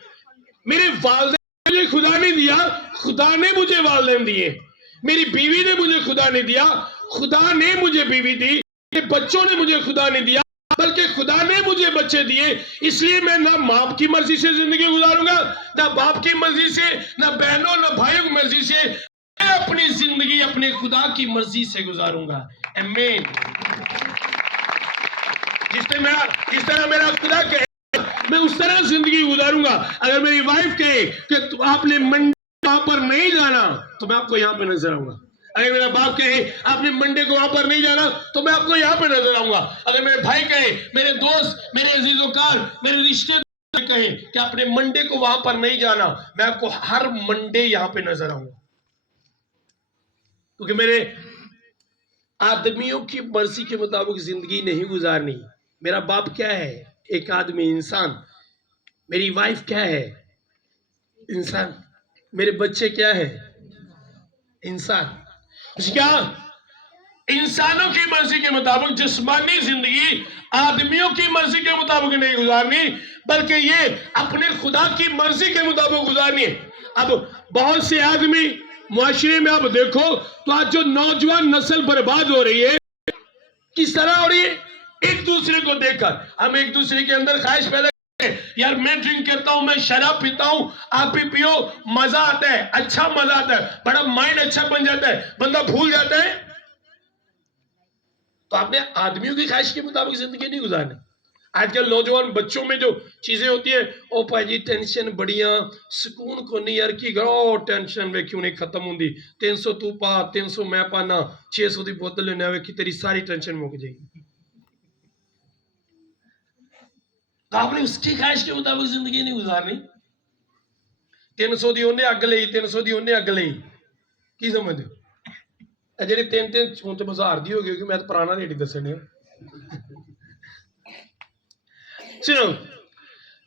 मेरे वालिदैन मुझे खुदा ने दिया, खुदा ने मुझे वालिदैन दिए। मेरी बीवी ने मुझे खुदा ने दिया, खुदा ने मुझे बीवी दी। मेरे बच्चों ने मुझे खुदा ने दिया, बल्कि खुदा ने मुझे बच्चे दिए। इसलिए मैं ना माँ की मर्जी से जिंदगी गुजारूंगा, ना बाप की मर्जी से, ना बहनों ना भाइयों की मर्जी से। मैं अपनी जिंदगी अपने खुदा की मर्जी से गुजारूंगा। आमीन। जिस तरह मेरा खुदा कहे मैं उस तरह जिंदगी गुजारूंगा। अगर मेरी वाइफ कहे कि आपने मंडे वहां पर नहीं जाना, तो मैं आपको यहां पे नजर आऊंगा। अगर मेरा बाप कहे आपने मंडे को वहां पर नहीं जाना, तो मैं आपको यहां पे नजर आऊंगा। अगर मेरे भाई कहे, मेरे दोस्त, मेरे अजीजोकार, मेरे रिश्तेदार कहे कि आपने मंडे को वहां पर नहीं जाना, मैं आपको हर मंडे यहां पे नजर आऊंगा। क्योंकि मेरे आदमियों की मर्जी के मुताबिक जिंदगी नहीं गुजारनी। मेरा बाप क्या है? एक आदमी, इंसान। मेरी वाइफ क्या है? इंसान। मेरे बच्चे क्या है? इंसान। क्या इंसानों की मर्जी के मुताबिक जिस्मानी जिंदगी आदमियों की मर्जी के मुताबिक नहीं गुजारनी, बल्कि ये अपने खुदा की मर्जी के मुताबिक गुजारनी है। अब बहुत से आदमी मुआशरे में आप देखो तो आज जो नौजवान नस्ल बर्बाद हो रही है, किस तरह हो रही है? एक दूसरे को देखकर हम एक दूसरे के अंदर ख्वाहिश पैदा करते हैं, यार मैं ड्रिंक करता हूं, मैं शराब पीता हूं, आप भी पियो, मजा आता है, अच्छा मजा आता है, बड़ा माइंड अच्छा बन जाता है, बंदा भूल जाता है। तो आपने आदमियों की ख्वाहिश के मुताबिक जिंदगी नहीं गुजारनी। आजकल नौजवान बच्चों में जो चीजें होती है, ओ भाई टेंशन बढ़िया, सुकून को नहीं यार की करो, टेंशन वे क्यों नहीं खत्म होंगी, 300 तू पा, 300 मैं पाना, 600 की बोतल लेने आवे कि तेरी सारी टेंशन मुक जाएगी। तो आपने उसकी ख्वाहिश के मुताबिक जिंदगी नहीं गुजारनी। 300 दी उन्हें अग ली, 300 दी उन्हें अग ली, की समझ जी 3-3 ਹੁਣ ਤੇ 1000 ਦੀ ਹੋ ਗਈ, क्योंकि मैं तो पुराना रेट ही दसने। सुनो,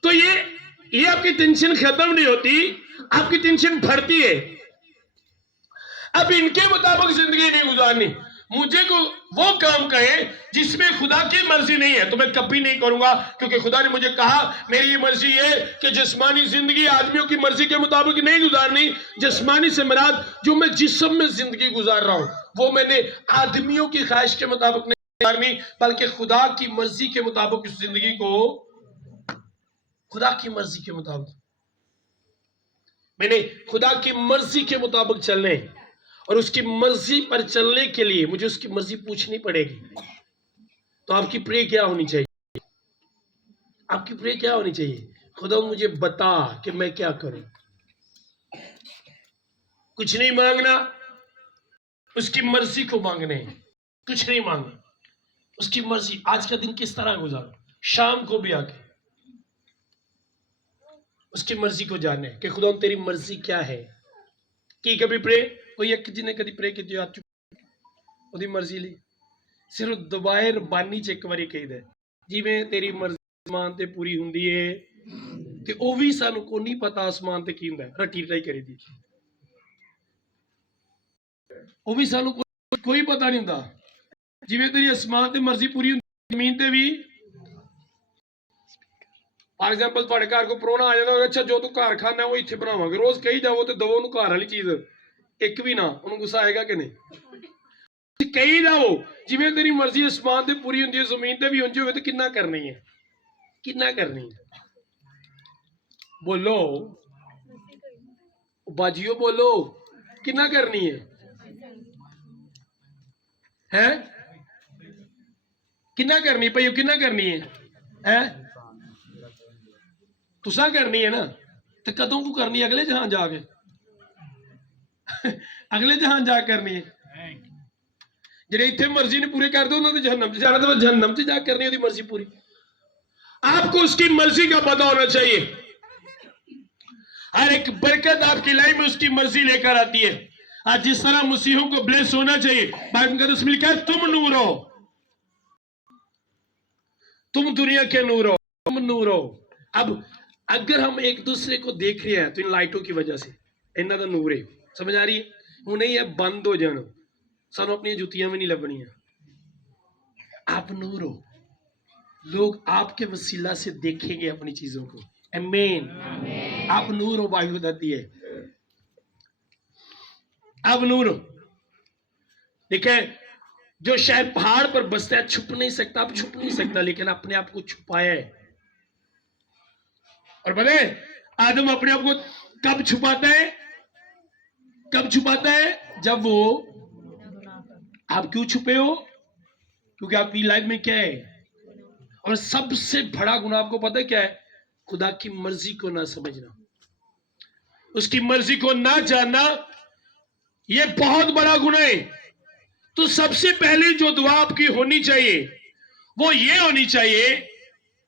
तो ये आपकी टेंशन खत्म नहीं होती, आपकी टेंशन बढ़ती है। अब इनके मुताबिक जिंदगी नहीं गुजारनी। मुझे को वो काम कहे जिसमें खुदा की मर्जी नहीं है, तो मैं कभी नहीं करूंगा, क्योंकि खुदा ने मुझे कहा मेरी ये मर्जी है कि जिस्मानी जिंदगी आदमियों की मर्जी के मुताबिक नहीं गुजारनी। जिस्मानी से मुराद जो मैं जिस्म में जिंदगी गुजार रहा हूं, वो मैंने आदमियों की ख्वाहिश के मुताबिक नहीं नहीं, बल्कि खुदा की मर्जी के मुताबिक उस जिंदगी को, खुदा की मर्जी के मुताबिक, मैंने खुदा की मर्जी के मुताबिक चलने और उसकी मर्जी पर चलने के लिए मुझे उसकी मर्जी पूछनी पड़ेगी। तो आपकी प्रे क्या होनी चाहिए? आपकी प्रे क्या होनी चाहिए? खुदा मुझे बता कि मैं क्या करूं। कुछ नहीं मांगना, उसकी मर्जी को मांगने, कुछ नहीं मांगना, उसकी मर्जी। आज का दिन किस तरह गुजारो, शाम को भी आके उसकी मर्जी को जाने कि खुदा तेरी मर्जी क्या है। कि कभी प्रे कोई एक जिन्हें कभी प्रे की आ चुकी ਉਹਦੀ मर्जी ਲਈ सिर्फ दबाए रबानी च एक बारी कहीदा जिवें तेरी मर्जी आसमान ते पूरी हुंदी है ते ਉਹ ਵੀ ਸਾਨੂੰ को नहीं पता आसमान ते की हुंदा है, रट्टी रटाई करी दी ਉਹ भी ਸਾਨੂੰ कोई पता नहीं हुंदा। जिवें तेरी आसमान ते मर्जी पूरी हुंदी जमीन ते भी। फॉर एग्जाम्पल तुहाडे घर को प्रोना आ जाता, अच्छा जो तू घर खाना वो इत्थे बनावांगे, रोज कही जाओ तो दवो उन्हें घर वाली चीज एक भी ना, उन्हें गुस्सा आएगा कि नहीं? कही जाओ जिवें तेरी मर्जी आसमान ते पूरी हुंदी है जमीन ते भी उंज होवे तो किन्ना करनी है, किन्ना करनी है? बोलो बाजियो बोलो, किन्ना करनी है? हैं किन्ना करनी भाई, किन्ना करनी है? हैं तुसा करनी है ना, तो कदों को करनी? अगले जहान जाके अगले जहान जा करनी है। जेडे इत्थे मर्जी ने पूरे कर दो उन्होंने जहन्नम च जाना, तो जहन्नम च जा करनी है मर्जी पूरी। आपको उसकी मर्जी का पता होना चाहिए। हर एक बरकत आपकी लाइफ में उसकी मर्जी लेकर आती है। आज जिस तरह मसीहों को ब्लेस होना चाहिए, बाइबल मुकद्दस में लिखा है तुम नूर हो, तुम दुनिया के नूर हो, तुम नूर हो। अब अगर हम एक दूसरे को देख रहे हैं तो इन लाइटों की वजह से इन्हों का नूर है, समझ आ रही है? हूं नहीं है बंद हो जाना, सानू अपनी जुतियां भी नहीं लभनियां। आप नूर हो, लोग आपके वसीला से देखेंगे अपनी चीजों को। आमीन। आप नूर हो, बाइबल बताती है आप नूर हो। देखें जो शायद पहाड़ पर बसता है छुप नहीं सकता, आप छुप नहीं सकता, लेकिन अपने आप को छुपाया है। और पता है आदम अपने आप को कब छुपाता है? कब छुपाता है? जब वो, आप क्यों छुपे हो? क्योंकि आपकी लाइफ में क्या है? और सबसे बड़ा गुनाह आपको पता है क्या है? खुदा की मर्जी को ना समझना, उसकी मर्जी को ना जानना, यह बहुत बड़ा गुनाह है। तो सबसे पहले जो दुआ आपकी होनी चाहिए वो ये होनी चाहिए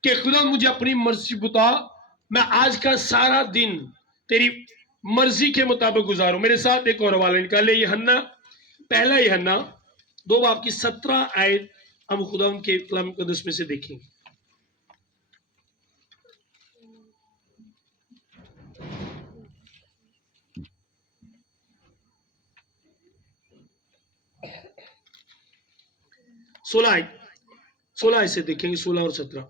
कि खुदा मुझे अपनी मर्जी बता, मैं आज का सारा दिन तेरी मर्जी के मुताबिक गुजारूं। मेरे साथ एक और हवाला निकाले, यूहन्ना पहला यूहन्ना 2:17 आयत हम खुदा के कलाम मुकद्दस में से देखेंगे। सोलह से देखेंगे, 16 और 17।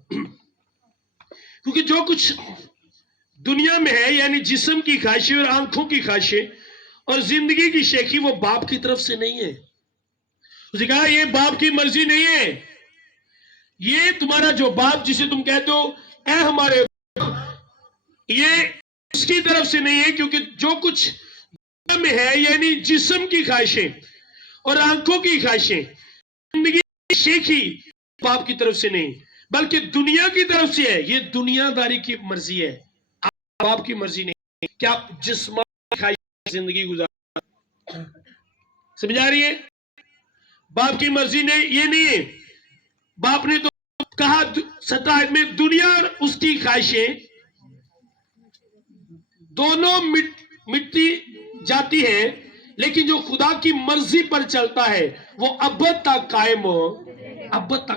क्योंकि जो कुछ दुनिया में है यानी जिस्म की ख्वाहिशें और आंखों की ख्वाहिशें और जिंदगी की शेखी, वो बाप की तरफ से नहीं है। उसने कहा ये बाप की मर्जी नहीं है, ये तुम्हारा जो बाप जिसे तुम कहते हो ऐ हमारे, ये इसकी तरफ से नहीं है। क्योंकि जो कुछ दुनिया में है यानी जिस्म की ख्वाहिशें और आंखों की ख्वाहिशें, जिंदगी की शेखी, बाप की तरफ से नहीं बल्कि दुनिया की तरफ से है। ये दुनियादारी की मर्जी है, बाप की मर्जी नहीं। क्या जिस्मानी ख्वाहिश जिंदगी गुजार, समझ आ रही है? बाप की मर्जी नहीं, ये नहीं है। बाप ने तो कहा 17 में दुनिया और उसकी ख्वाहिशें दोनों मिटती जाती है, लेकिन जो खुदा की मर्जी पर चलता है वो अब तक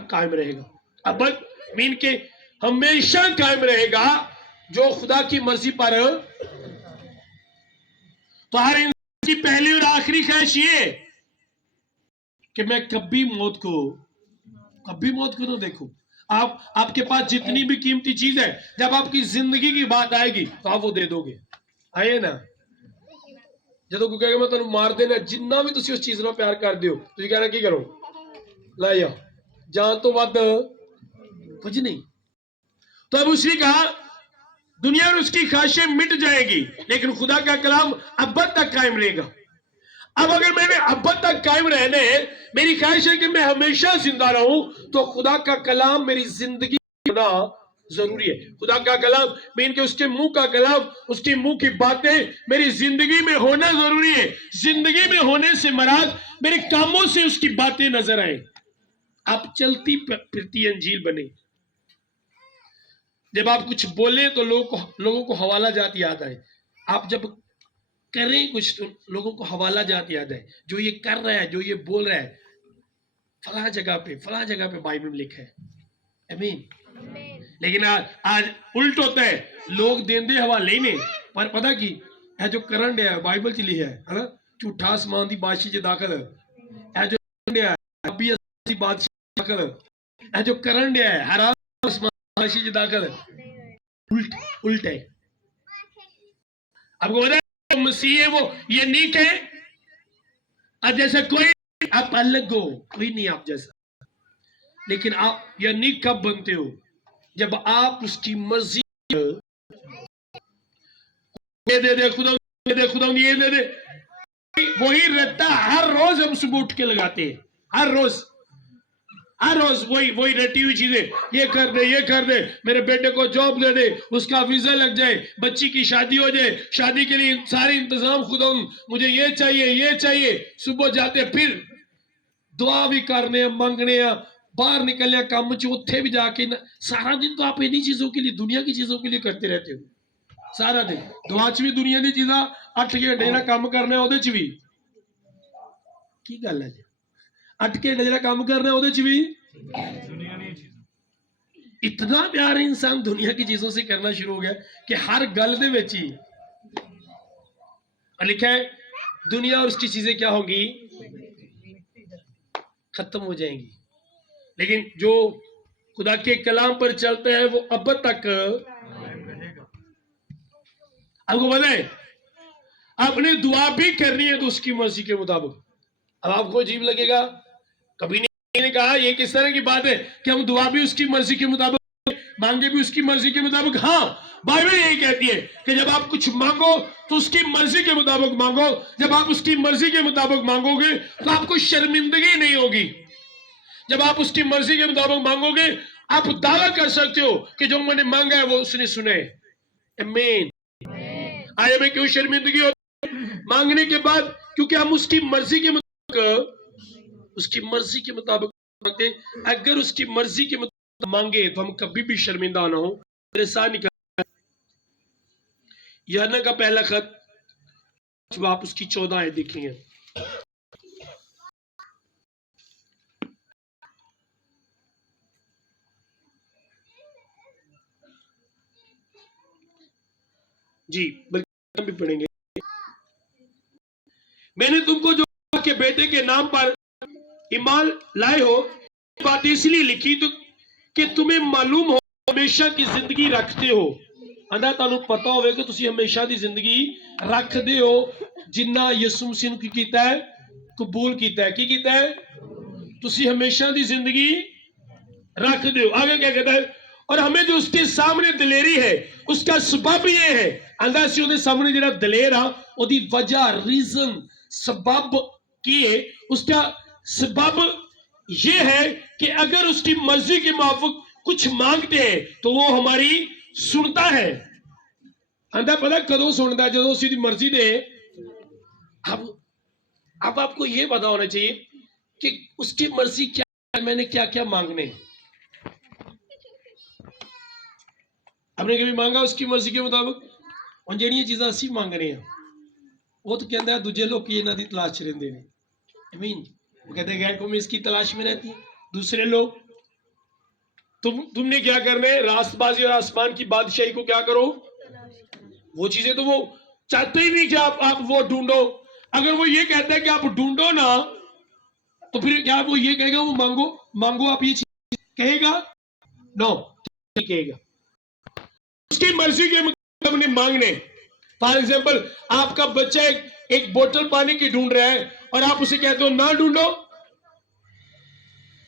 कायम रहेगा। अब मीन के हमेशा कायम रहेगा जो खुदा की मर्जी पर। तो हर इंसान की पहली और आखिरी ख्वाहिश ये कि मैं कभी मौत को ना देखूं। आपके पास जितनी भी कीमती चीज है, जब आपकी जिंदगी की बात आएगी तो आप वो दे दोगे। आए ना, जो कोई कहेगा मैं तुम मार देना, जिन्ना भी तुम उस चीज में प्यार कर दो, तुम कहना की करो, ला जाओ जान तो वध कुछ नहीं। तो अब उसने कहा दुनिया और उसकी ख्वाहिशें मिट जाएगी, लेकिन खुदा का कलाम अब तक कायम रहेगा। अब अगर मैंने अब तक कायम रहने, मेरी ख्वाहिश है कि मैं हमेशा जिंदा रहूं, तो खुदा का कलाम मेरी जिंदगी होना जरूरी है। खुदा का कलाम मीन के उसके मुंह का कलाम, उसके मुंह की बातें मेरी जिंदगी में होना जरूरी है। जिंदगी में होने से मराद मेरे कामों से उसकी बातें नजर आए, आप चलती फिरती अंजील बने। जब आप कुछ बोले तो लोगों को हवाला जात याद आए। आप जब करें कुछ तो लोगों को हवाला जात याद आए, जो ये कर रहा है, जो ये बोल रहा है, फला जगह पे बाइबल में लिखा है। आमीन। लेकिन आज उल्ट होता है, लोग देंदे हवाले ही नहीं, पर पता की है जो करंट है बाइबल च लिखा है, झूठा आसमान की बादशाही च दाखल है, जो अभी बादशाह दाखल है, जो करंट है हराम आसमान बादशाही च दाखल उल्ट है। आपको पता है मसीह है वो ये नीक है, अब जैसे कोई आप अलग हो, कोई नहीं आप जैसा, लेकिन आप यह नीक कब बनते हो? जब आप उसकी मर्जी ये दे खुदा ये दे वही रट्टा हर रोज हम सुबह उठ के लगाते हैं। हर रोज वही रटी हुई चीजें, ये कर दे, मेरे बेटे को जॉब दे दे, उसका वीजा लग जाए, बच्ची की शादी हो जाए, शादी के लिए सारे इंतजाम खुदा, मुझे ये चाहिए। सुबह जाते फिर दुआ भी करने मंगने, बाहर निकलने काम च उत्थे भी जाके सारा दिन तो आप इन्हीं चीजों के लिए, दुनिया की चीजों के लिए करते रहते हो। सारा दिन दुआ च भी दुनिया की चीजा, 8 घंटे जो काम करना ਉਹਦੇ ਚ भी की गल है जी, 8 घंटे जो काम करना ਉਹਦੇ ਚ भी इतना प्यार इंसान दुनिया की चीजों से करना शुरू हो गया कि हर गल दे विच ही लिखा है दुनिया और उसकी चीजें क्या होगी, खत्म हो जाएंगी, लेकिन जो खुदा के कलाम पर चलता है वो अब तक। आपको पता है आपने दुआ भी करनी है तो उसकी मर्जी के मुताबिक। अब आपको अजीब लगेगा, कभी नहीं कहा ये किस तरह की बात है कि हम दुआ भी उसकी मर्जी के मुताबिक मांगे भी उसकी मर्जी के मुताबिक। हाँ, बाइबल यही कहती है कि जब आप कुछ मांगो तो उसकी मर्जी के मुताबिक मांगो। जब आप उसकी मर्जी के मुताबिक मांगोगे तो आपको शर्मिंदगी नहीं होगी। जब आप उसकी मर्जी के मुताबिक मांगोगे आप दावा कर सकते हो कि जो मैंने मांगा है वो उसने सुने। आमीन। आज हमें क्यों शर्मिंदगी होती मांगने के बाद? क्योंकि हम उसकी मर्जी के मुताबिक मांगते। अगर उसकी मर्जी के मुताबिक मांगे तो हम कभी भी शर्मिंदा ना हो। मेरे साथ निकल यूहन्ना का पहला खत, जब आप उसकी 14 आयत देखेंगे, जी बल्कि भी पढ़ेंगे। मैंने तुमको जो के बेटे के नाम पर ईमान लाए हो बात इसलिए लिखी तो कि तुम्हें मालूम हो हमेशा की जिंदगी रखते हो। अंदा तुहानू पता होवे कि तुसी हमेशा की जिंदगी रखते हो जिन्ना यसू मसीह नू की कीता है, कबूल कीता है। की कीता है? तुसी हमेशा की जिंदगी रखते हो। आगे क्या कहता है? और हमें जो उसके सामने दिलेरी है उसका सबब ये है, अंदा सी उहदे सामने जिहड़ा दिलेर आ ओदी वजह रीजन सबब की है, उसका सबब ये है कि अगर उसकी मर्जी के मुताबिक कुछ मांगते हैं तो वो हमारी सुनता है। आंदा पता कदों सुनता है? जो उसकी मर्जी दे। अब आपको ये पता होना चाहिए कि उसकी मर्जी क्या है, मैंने क्या क्या मांगने। आपने कभी मांगा उसकी मर्जी के मुताबिक? और जिहड़ियां चीज़ां असीं मांग रहे हैं वो तो कहता है दूजे लोग इन्हां दी तलाश रहिंदे ने। आमीन। वो कहते हैं गैर कौमी इसकी तलाश में रहती है, दूसरे लोग। तुमने क्या करना है? रास्तबाजी और आसमान की बादशाही को क्या करो? वो चीजें तो वो चाहते ही नहीं कि आप वो ढूंढो। अगर वो ये कहता है कि आप ढूंढो ना तो फिर क्या वो ये कहेगा वो मांगो आप ये चीज कहेगा? नो, नहीं कहेगा। उसकी मर्जी के मुताबिक अपने मांगने। फॉर एग्जाम्पल आपका बच्चा एक बोतल पानी की ढूंढ रहा है और आप उसे कहते हो ना ढूंढो,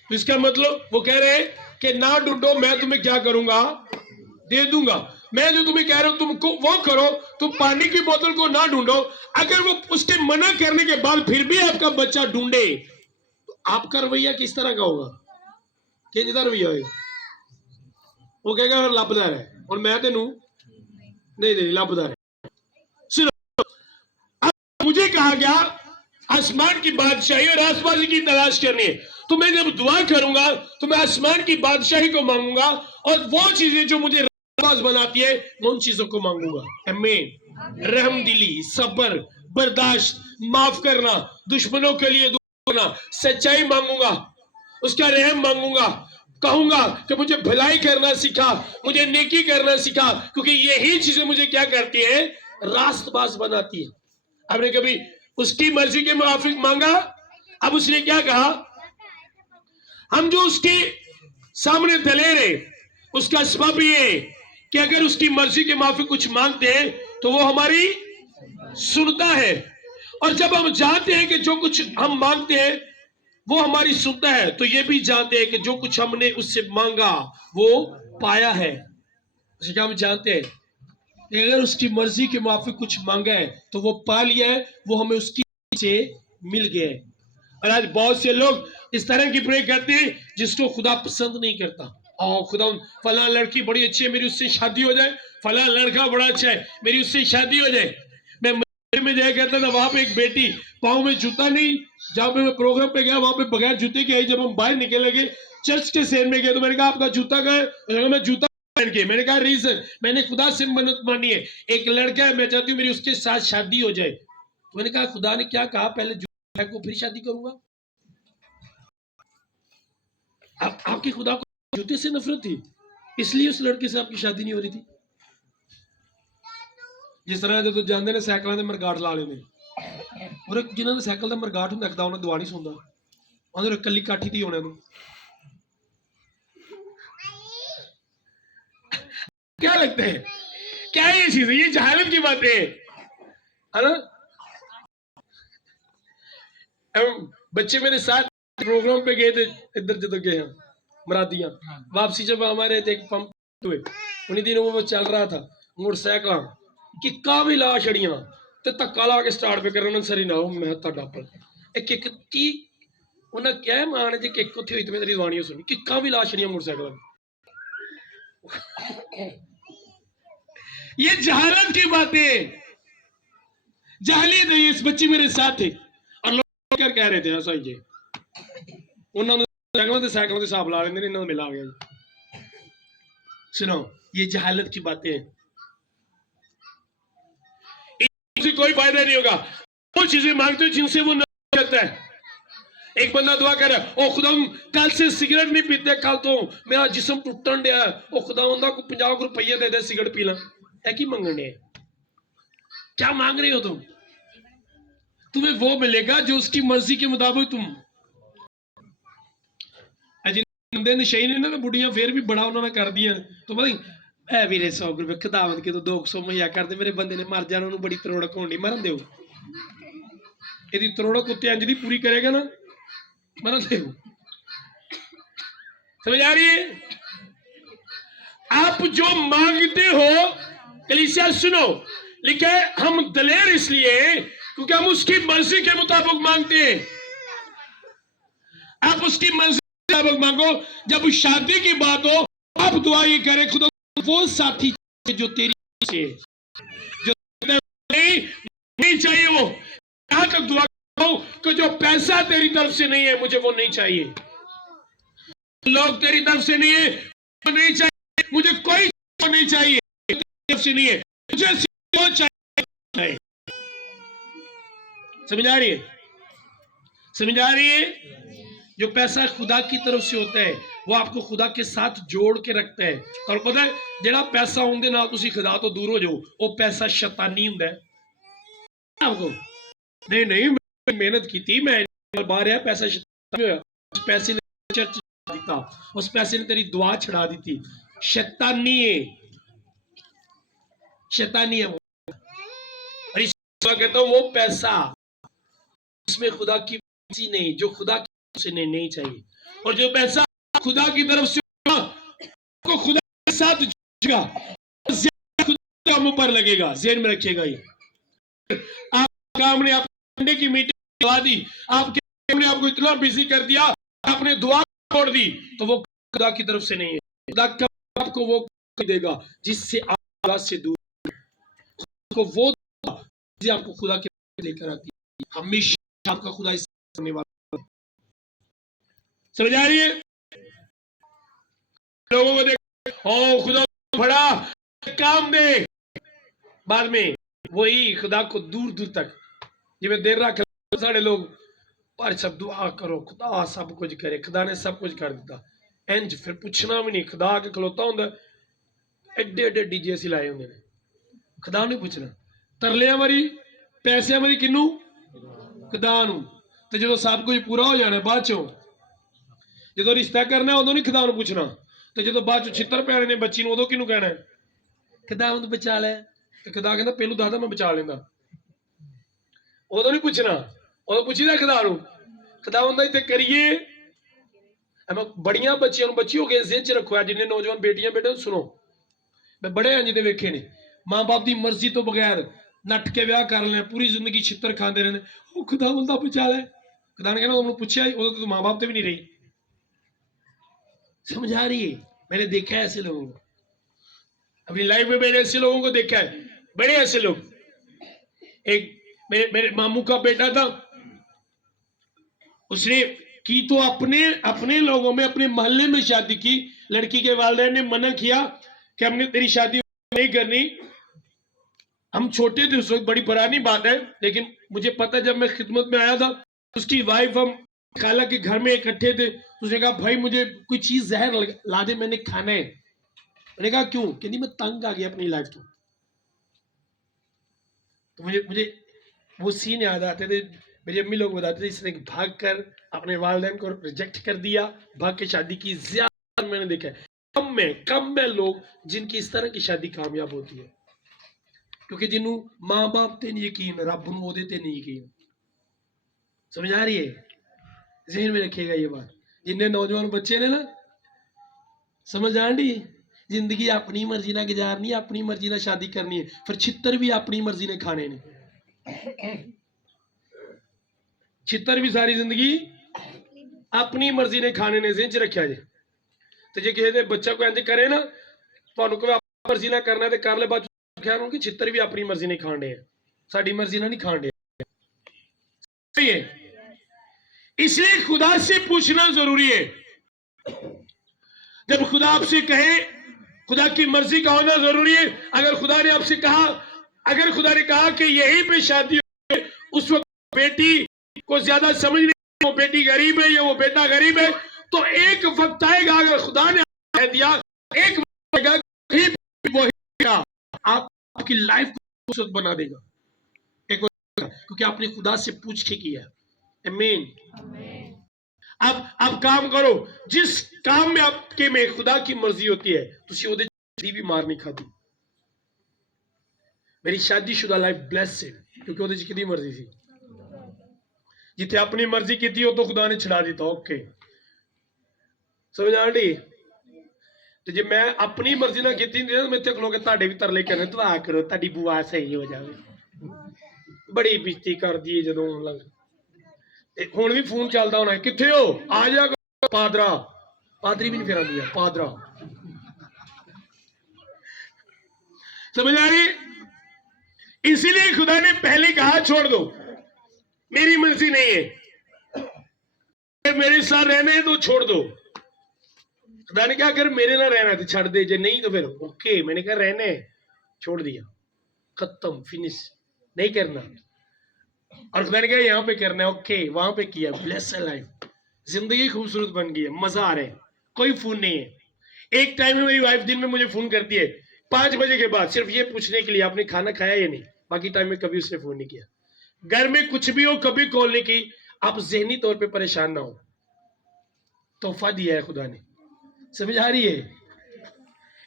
तो इसका मतलब वो कह रहे हैं कि ना ढूंढो, मैं तुम्हें क्या करूंगा, दे दूंगा। मैं जो तुम्हें कह रहा हूं तुमको वो करो, तुम पानी की बोतल को ना ढूंढो। अगर वो उसके मना करने के बाद फिर भी आपका बच्चा ढूंढे तो आपका रवैया किस तरह का होगा? कि रवैया होगा? वो कहेगा लभदा है और मैं तेनू नहीं नहीं लभदा है। सुनो, अब मुझे कहा गया आसमान की बादशाही और आसमान की तलाश करनी है, तो मैं जब दुआ करूंगा तो मैं आसमान की बादशाही को मांगूंगा और वो चीजें जो मुझे राज बनाती है मैं उन चीजों को मांगूंगा। आमीन। रहमदिली, सब्र, बर्दाश्त, माफ करना, दुश्मनों के लिए दुआ करना, सच्चाई मांगूंगा, उसका रहम मांगूंगा, कहूंगा कि मुझे भलाई करना सिखा, मुझे नेकी करना सिखा, क्योंकि यही चीजें मुझे क्या करती है, रास्तबाज बनाती है। आपने कभी उसकी मर्जी के मुताबिक मांगा? अब उसने क्या कहा, हम जो उसके सामने दलेर है उसका सबब ये है कि अगर उसकी मर्जी के मुताबिक कुछ मांगते हैं तो वो हमारी सुनता है, और जब हम जानते हैं कि जो कुछ हम मांगते हैं वो हमारी सुनता है, तो ये भी जानते हैं कि जो कुछ हमने उससे मांगा वो पाया है। इसलिए हम जानते हैं कि अगर उसकी मर्जी के मुताबिक कुछ मांगा है तो वो पा लिया है, वो हमें उसकी से मिल गया है। और आज बहुत से लोग इस तरह की प्रे करते हैं जिसको खुदा पसंद नहीं करता। और खुदा फला लड़की बड़ी अच्छी है, मेरी उससे शादी हो जाए, फला लड़का बड़ा अच्छा है, मेरी उससे शादी हो जाए। मैं मंदिर में जाया करता था, वहां पे एक बेटी पाँव में जूता नहीं, जहां पे मैं प्रोग्राम पे गया वहां पे बगैर जूते के आई। जब हम बाहर निकले गए चर्च के सेन में गए तो मैंने कहा आपका जूता कहाँ है? मैं जूता पहन के, मैंने कहा रीजन, मैंने खुदा से मन्नत मानी है, एक लड़का है मैं चाहती हूँ मेरी उसके साथ शादी हो जाए। तो मैंने कहा खुदा ने क्या कहा, पहले जूता को फिर शादी करूंगा। आपकी खुदा को जूते से नफरत थी, इसलिए उस लड़के से आपकी शादी नहीं हो रही थी। जिस तरह जो जानते ने साइकिलों के मरगाट ला लेने, और जिन्होंने साइकिल का मरगाट होंगे खुदा उन्हें दुआ नहीं सुनता, उन्हें कली काठी थी होने। क्या लगता है, क्या है ये चीज? ये जहालत की बातें है ना। बच्चे मेरे साथ प्रोग्राम पे गए थे, इधर जिधर गए हैं मरादियां, वापसी जब हमारे थे पंप हुए उन्हीं दिनों वो चल रहा था मोटरसाइकिल किक्का भी ला छड़ियां ते धक्का ला के स्टार्ट पे करना सरी ना हो मैं ਤੁਹਾਡਾ पर एक किक की उन्हें क्या मान जी किक उत्थे हुई तो मैं तेरी वाणी सुनी किक्का भी ला छड़ियां मोटरसाइकिल। ये जहालत की बातें, जहालियत है। इस बच्ची मेरे साथ थे और लोग क्या कह रहे थे ऐसा ही उन्होंने साइकिलों के हिसाब ला लेंगे, इन्होंने मिला गया जी। सुनो, ये जहालत की बातें हैं, इनसे कोई फायदा नहीं होगा। वो चीजें मांगते हो जिनसे वो नहीं करता है। एक बंदा दुआ कर रहा है, ओ खुदा कल से सिगरेट नहीं पीते, कल तो मेरा जिस्म टूटन दिया, ओ खुदा उनका को 50 रुपये दे दे सिगरेट पी ला। है की मंगने, क्या मांग रहे हो तुम? तुम्हें वो मिलेगा जो उसकी मर्जी के मुताबिक तुम बंदे नशे ने ना तो बुढ़िया फिर भी बड़ा उन्होंने कर दिया तो पता है वीरे 100 रुपये खदावत के तो 200 मुहैया कर दे, मेरे बंदे ने मर जाना, उन्होंने बड़ी तरोड़क होनी, मरन दो यदि तरोड़क उत्ते अंज दी पूरी करेगा ना मरन दो। समझ आ रही है? आप जो मांगते हो, कलीसिया सुनो, लिखा है हम दलेर इसलिए क्योंकि हम उसकी मर्जी के मुताबिक मांगते हैं। आप उसकी मर्जी मांगो। जब शादी की बात हो आप दुआ ये करें, खुदा वो साथी जो तेरी से जो नहीं चाहिए वो, यहां तक दुआ करो कि जो पैसा तेरी तरफ से नहीं है मुझे वो नहीं चाहिए, लोग तेरी तरफ से नहीं है वो नहीं चाहिए, मुझे कोई नहीं चाहिए तरफ से नहीं है, मुझे वो चाहिए। समझ आ रही है? समझ आ रही है? जो पैसा खुदा की तरफ से होता है वो आपको खुदा के साथ जोड़ के रखता है। और पता है जेड़ा पैसा होंगे ना तुसी खुदा तो दूर हो जाओ, वो पैसा शैतानी हुंदा है आपको। नहीं नहीं मैं मेहनत की थी, मैं बाहर आया पैसा शैतानी होया, उस पैसे ने चर्च दिता, उस पैसे ने तेरी दुआ छड़ा दी थी। शैतानी है, शैतानी है वो। और इस कहता हूं वो पैसा उसमें खुदा की मर्जी नहीं, जो खुदा से नहीं चाहिए। और जो पैसा खुदा की तरफ से को खुदा के साथ जुड़ेगा, खुदा का मुंह पर लगेगा। ज़हन में रखिएगा ये। आप काम ने आपने की मीटिंग करवा दी, आपके काम ने आपको इतना बिजी कर दिया, आपने दुआ छोड़ दी, तो वो खुदा की तरफ से नहीं है। खुदा आपको वो देगा जिससे आप खुदा से दूर, को वो जो आपको खुदा के लेकर आती है। हमेशा आपका खुदा इस करने वाला। समझ आ रही है? लोगों को देख, ओ खुदा बड़ा काम दे, बाद में वही खुदा को दूर दूर तक जिਵੇਂ देर रख साढ़े लोग पर सब दुआ करो, खुदा सब कुछ करे, खुदा ने सब कुछ कर दिता, इंज फिर पूछना भी नहीं। खुदा के खलोता होंगे, एडे एडे डीजे असं लाए होंगे ने, खुदा नहीं पूछना। तरलिया मारी पैसे मारी किनू, खुदा नू। ते जो सब कुछ पूरा हो जाना बाद चो, जो रिश्ता करना उदों नहीं खुदा नू पूछना, तो जो बाद चो छितर पैने ने बच्ची नू, उदों किनू कहना है खुदा उन्हें बचा लै। तो खुदा कहता पहलू दादा मैं बचा लेंदा, उदों नहीं पूछना, उदों पूछीदा खुदा नू। खुदा हुंदा इत्थे करिए। बड़ियां बच्चियां बच्ची हो गए ज़हन च रखो, जिन्ने नौजवान बेटियां बेटे सुनो, मैं बड़े हैं जिन्हें वेखे ने मां बाप की मर्जी तो बगैर नट के ब्याह कर लें, पूरी जिंदगी छितर खाते रहने, वो खुदा बोलता बचा ले। खुदा ने कहना उन्होंने पूछा ही, उदों तो मां बाप से भी नहीं रही। समझ आ रही है? मैंने देखा है ऐसे लोगों को अपनी लाइफ में, मैंने ऐसे लोगों को देखा है, बड़े ऐसे लोग। एक मेरे मामू का बेटा था, उसने की तो अपने लोगों में, अपने मोहल्ले में शादी की। लड़की के वालिदैन ने मना किया कि हमने तेरी शादी नहीं करनी। हम छोटे थे उस वक्त, बड़ी पुरानी बात है, लेकिन मुझे पता जब मैं खिदमत में आया था, उसकी वाइफ, हम खाला के घर में इकट्ठे थे, उसने कहा भाई मुझे कोई चीज जहर ला दे, मैंने खाना है। मैंने कहा क्यों? कहती मैं तंग आ गया अपनी लाइफ तो मुझे वो सीन याद आते थे। मेरी अम्मी लोग बताते थे इसने भाग कर अपने वालिदैन को रिजेक्ट कर दिया, भाग के शादी की। ज्यादा मैंने देखा है, कम में लोग जिनकी इस तरह की शादी कामयाब होती है, क्योंकि जिन्हों मां बाप ते नहीं यकीन, रब नूं ओहदे ते नहीं यकीन। समझ आ रही है? ज़हन में रखिएगा ये बात। जिन्ने नौजवान बच्चे ने ना, समझ आ रही, जिंदगी अपनी मर्जी ना गुजारनी, अपनी मर्जी ना शादी करनी है, फिर छितर भी अपनी मर्जी ने खाने ने, छितर भी सारी जिंदगी अपनी मर्जी ने खाने ने। ज़हन च रखिया जे। तो जे किसी बच्चा को इंज करे ना, तुहानूं कोई अपनी मर्जी ना करना ते कर ले, बाद ख्याल हो कि छितर भी अपनी मर्जी ने खाण डे, साडी मर्जी ना नहीं खाण डे। सही है? इसलिए खुदा से पूछना जरूरी है। जब खुदा आपसे कहे, खुदा की मर्जी का होना जरूरी है। अगर खुदा ने आपसे कहा, अगर खुदा ने कहा कि यहीं पे शादी हो, उस वक्त बेटी को ज्यादा समझ नहीं, वो बेटी गरीब है या वो बेटा गरीब है, तो एक वक्त आएगा, अगर खुदा ने कह दिया, एक वक्त आएगा आपकी लाइफ को खूबसूरत बना देगा, एक क्योंकि आपने खुदा से पूछ के किया। आमीन। अब काम करो, जिस काम में आपके में खुदा की मर्जी होती है, तुसी ओदे भी मार नहीं खाती। मेरी शादीशुदा लाइफ ब्लेस है, क्योंकि ओदे किदी मर्जी थी। जिथे अपनी मर्जी की थी, वो तो खुदा ने छड़ा दिता। ओके, समझ आ रही? तो जे मैं अपनी मर्जी ना की, मैं इतने खलो के ताड़े भी तरले करने, दुआ करो ताड़ी बुआ सही हो जाए। बड़ी बेइज्जती कर दी जो लग, हुण भी फोन चलता होना, किथे हो, आ जा पादरा, पादरी भी नहीं फिर आती है, पादरा। समझ आ रही? इसीलिए खुदा ने पहले कहा छोड़ दो, मेरी मर्जी नहीं है, मेरे साथ रहने तो छोड़ दो। खुदा ने क्या कर, मेरे ना रहना तो छड़ दे, जे नहीं तो फिर ओके। मैंने कहा रहने, छोड़ दिया, खत्म, फिनिश, नहीं करना। और खुदा ने कहा यहाँ पे करना है, ओके, वहां पे किया, ब्लेस लाइफ, जिंदगी खूबसूरत बन गई है, मजा आ रहा है, कोई फोन नहीं है। एक टाइम में मेरी वाइफ दिन में मुझे फोन करती है 5 बजे के बाद, सिर्फ ये पूछने के लिए आपने खाना खाया या नहीं, बाकी टाइम में कभी उसने फोन नहीं किया। घर में कुछ भी हो, कभी कॉल नहीं की। आप जहनी तौर पे परेशान ना हो, तोहफा दिया है खुदा ने। समझ आ रही है?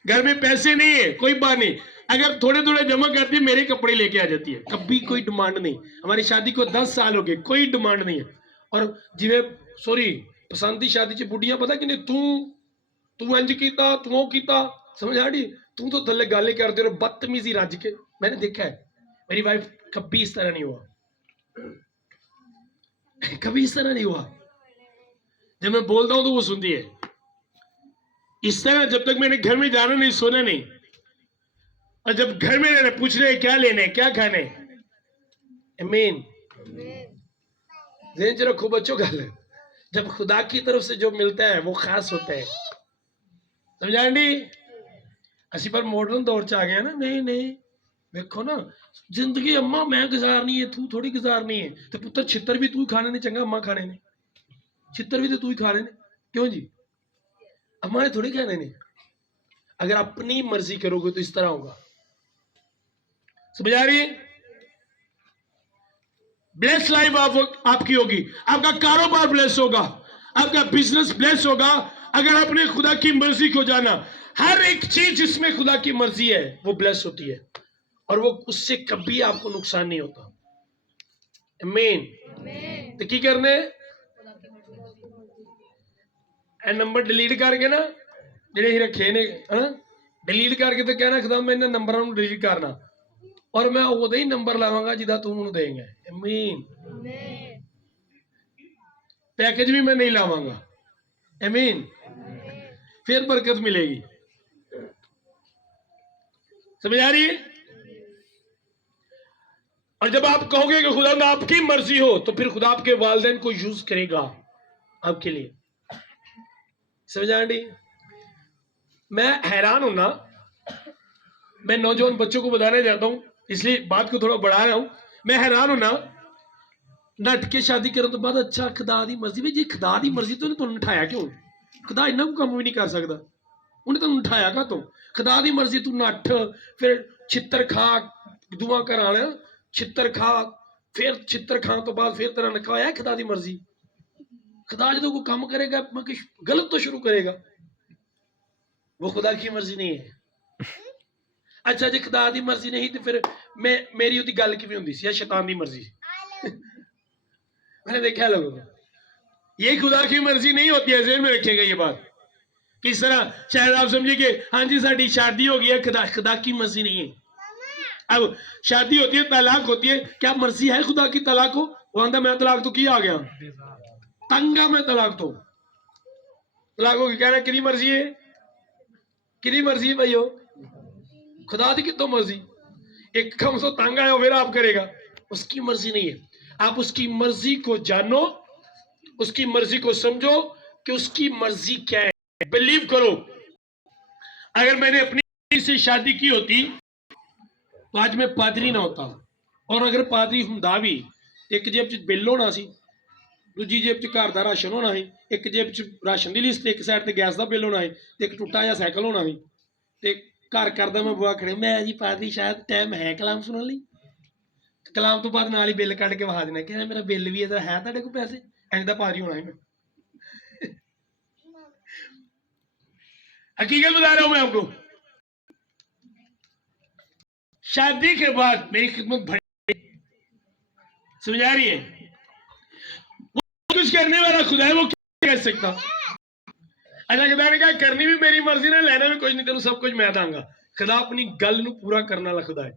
घर में पैसे नहीं है, कोई बात नहीं, अगर थोड़े थोड़े जमा करती है, मेरे कपड़े लेके आ जाती है, कभी कोई डिमांड नहीं। हमारी शादी को 10 साल हो गए, कोई डिमांड नहीं है। और जिवे सॉरी पसंद की शादी च बुढ़िया पता कि तू इंज किया तू वो किया, समझ आ रही? तू तो थले गाले करते रहो बदतमीजी रज के। मैंने देखा है, मेरी वाइफ कभी इस तरह नहीं हुआ, कभी इस तरह नहीं हुआ। जब मैं बोलता हूं तो वो सुनती है इस तरह, जब तक मैंने घर में जाना नहीं, सोना नहीं, और जब घर में रहना पूछ रहे क्या लेने क्या खाने। आमीन। ध्यान रखो बच्चों, गल जब खुदा की तरफ से जो मिलता है वो खास होता है, समझा दी? असी पर मॉडर्न दौर च आ गया ना। नहीं नहीं वेखो ना, जिंदगी अम्मा मैं गुजारनी है, तू थोड़ी गुजारनी है। तो पुत्र छितर भी तू खाने ने, चंगा अम्मा खाने ने, छितर भी तो तू ही खाने ने। क्यों जी? अम्मा ने थोड़ी खाने ने। अगर अपनी मर्जी करोगे तो इस तरह होगा, समझ आ रही है? ब्लेस लाइफ आपकी होगी, आपका कारोबार ब्लेस होगा, आपका बिजनेस ब्लेस होगा अगर आपने खुदा की मर्जी को जाना। हर एक चीज जिसमें खुदा की मर्जी है वो ब्लेस होती है, और वो उससे कभी आपको नुकसान नहीं होता। आमीन। तो की करने नंबर डिलीट करके ना, ਜਿਹੜੇ रखे ने डिलीट करके तो कहना खुदा मैं इन्हां नंबरां नूं डिलीट करना, और मैं उदों ही नंबर लावांगा जिदा तू मैनूं देंगा। आमीन। पैकेज भी मैं नहीं लावांगा। आमीन। फिर बरकत मिलेगी, समझ आ रही है? और जब आप कहोगे कि खुदा आपकी मर्जी हो, तो फिर खुदा आपके वालिदैन को यूज करेगा आपके लिए, समझ आ रही? मैं हैरान हूं ना, मैं नौजवान बच्चों को बताने जाता हूं, इसलिए बात को थोड़ा बढ़ा रहा हूं। मैं हैरान हूं ना, नट के शादी करने तो बाद अच्छा खुदा दी मर्जी, भाई जी खुदा दी मर्जी तो तुहानूं उठाया क्यों? खुदा इन्ना को काम भी नहीं कर सकता, उन्हें तुहानूं उठाया का तो? खुदा दी मर्जी तू नठ, फिर छितर खा, दुआ करा छितर खा, फिर छितर खाने तो बाद फिर तेरा निकाह है। खुदा दी मर्जी, खुदा जो कोई काम करेगा गलत तो शुरू करेगा, वो खुदा की मर्जी नहीं है। अच्छा जी खुदा दी मर्जी नहीं तो फिर मेरी उदी गल किवें हुंदी सी? या शैतान दी मर्जी? मैंने देखा लोगों को, ये खुदा की मर्जी नहीं होती है। ज़हन में रखिएगा ये बात। किस तरह शायद आप समझिए कि हाँ जी साड़ी शादी हो गई है, खुदा की मर्जी नहीं है। अब शादी होती है, तलाक होती है, क्या मर्जी है खुदा की तलाक हो? वो आंदा मैं तलाक तो किया आ गया, तंगा मैं तलाक तो तलाक हो कह रहा कि मर्जी है, कि मर्जी है भाई हो? खुदा की कितों मर्जी? एक कम से तंग आया फिर आप करेगा, उसकी मर्जी नहीं है। आप उसकी मर्जी को जानो, उसकी मर्जी को समझो कि उसकी मर्जी क्या है। बिलीव करो, अगर मैंने अपनी से शादी की होती तो आज मैं पादरी ना होता, और अगर पादरी हुंदा भी एक जेब च बिल होना सी, दूजी जेब च घर का राशन होना है, एक जेब च राशन की लिस्ट, एक साइड ते गैस का बिल होना है, एक टुटा जा साइकिल होना है, ते घर करदा मैं बुआ खड़े मैं जी पादरी शायद टाइम है कलाम सुनने लई, कलाम तो बाद नाल ही बिल कट के वहा देना, कहना मेरा बिल भी है तुहाडे कोल पैसे, इंज दा पादरी होना है मैं। हकीकत बता रहा हूं मैं आपको, शादी के बाद मेरी खिदमत बढ़ी, समझ आ रही है? वो कुछ करने वाला खुदा है, वो क्या कर सकता? अच्छा खुदा ने कहा करनी भी मेरी मर्जी ना, लेना भी कुछ नहीं, तेन सब कुछ मैं दांगा। खुदा अपनी गल नूं पूरा करने वाला खुदा है।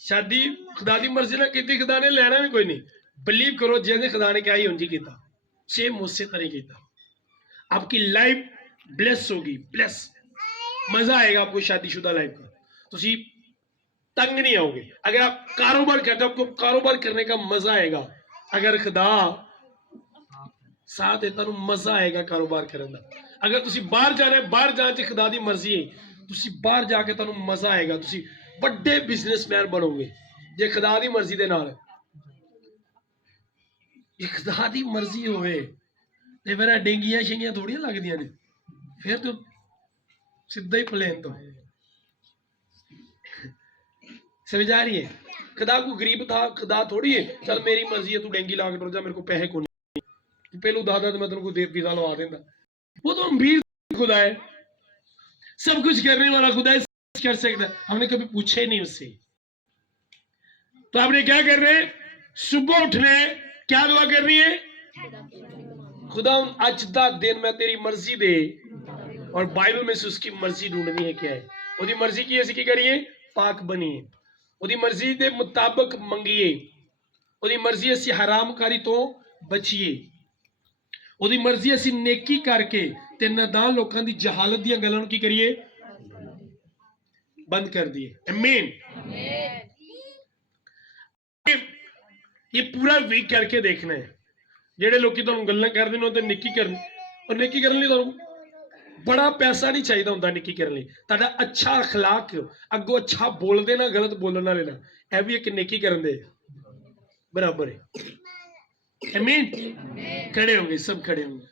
शादी खुदा की मर्जी ना की, खुदा ने लेना भी कोई नहीं। बिलीव करो जिसे खुदा ने क्या ही उंजी किया, सेम मुझसे तरह किया। आपकी लाइफ ब्लेस होगी, ब्लेस, मजा आएगा आपको शादीशुदा लाइफ का, तुसी तंग नहीं आओगे। अगर आप कारोबार करते हो, आपको कारोबार करने का मजा आएगा, अगर खुदा साथ है तो मजा आएगा कारोबार करने का। अगर तुसी बाहर जाना है, बाहर जाने च खुदा दी मर्जी है, तुसी बाहर जाके तुहानू मजा आएगा, तुसी बड़े बिजनेसमैन बनोगे जे खुदा दी मर्जी दे नाल। ये खुदा दी मर्जी होवे ते फिर डेंगियां शेंगियां थोड़ियां लगदियां ने, फिर तो सीधा ही प्लेन तो। समझ आ रही है? खुदा को गरीब था, खुदा थोड़ी है चल मेरी मर्जी है तू डेंगी ला के जा, मेरे को पैसे को नहीं, पहलू दादा तो मैं तेरे को वीजा लवा देता। वो तो अमीर खुदा है, सब कुछ करने वाला खुदा है, कर सकता है। हमने कभी पूछे नहीं उससे। तो आपने क्या करना है? सुबह उठना है, क्या दुआ करनी है? खुदा अज दा दिन मैं तेरी मर्जी दे, और बाइबल में से उसकी मर्जी ढूंढनी है क्या है, ਉਹਦੀ मर्जी की ਅਸੀਂ ਕੀ ਕਰੀਏ, पाक बनीए, ਉਹਦੀ मर्जी ਦੇ ਮੁਤਾਬਕ ਮੰਗੀਏ, ਉਹਦੀ मर्जी ਅਸੀਂ ਹਰਾਮਕਾਰੀ ਤੋਂ ਬਚੀਏ, ਉਹਦੀ मर्जी ਅਸੀਂ ਨੇਕੀ ਕਰਕੇ ਤੇ ਨਾਦਾਨ ਲੋਕਾਂ ਦੀ ਜਹਾਲਤ ਦੀਆਂ ਗੱਲਾਂ ਨੂੰ ਕੀ ਕਰੀਏ, बंद कर दिए। आमीन। ये पूरा वीक करके देखना है, ਜਿਹੜੇ ਲੋਕੀ ਤੁਹਾਨੂੰ ਗੱਲਾਂ ਕਰਦੇ ਨੇ ਉਹ ਤੇ ਨਿੱਕੀ ਕਰਨ, ਉਹ ਨਿੱਕੀ ਕਰਨ ਲਈ ਤੁਹਾਨੂੰ ਬੜਾ ਪੈਸਾ ਨਹੀਂ ਚਾਹੀਦਾ ਹੁੰਦਾ ਨਿੱਕੀ ਕਰਨ ਲਈ, ਤੁਹਾਡਾ ਅੱਛਾ ਅਖਲਾਕ, ਅੱਗੋਂ ਅੱਛਾ ਬੋਲਦੇ ਨਾ ਗਲਤ ਬੋਲਣ ਵਾਲੇ ਨਾ, ਇਹ ਵੀ ਇੱਕ ਨਿੱਕੀ ਕਰਨ ਦੇ बराबर है। आमीन। खड़े होंगे, सब खड़े होंगे।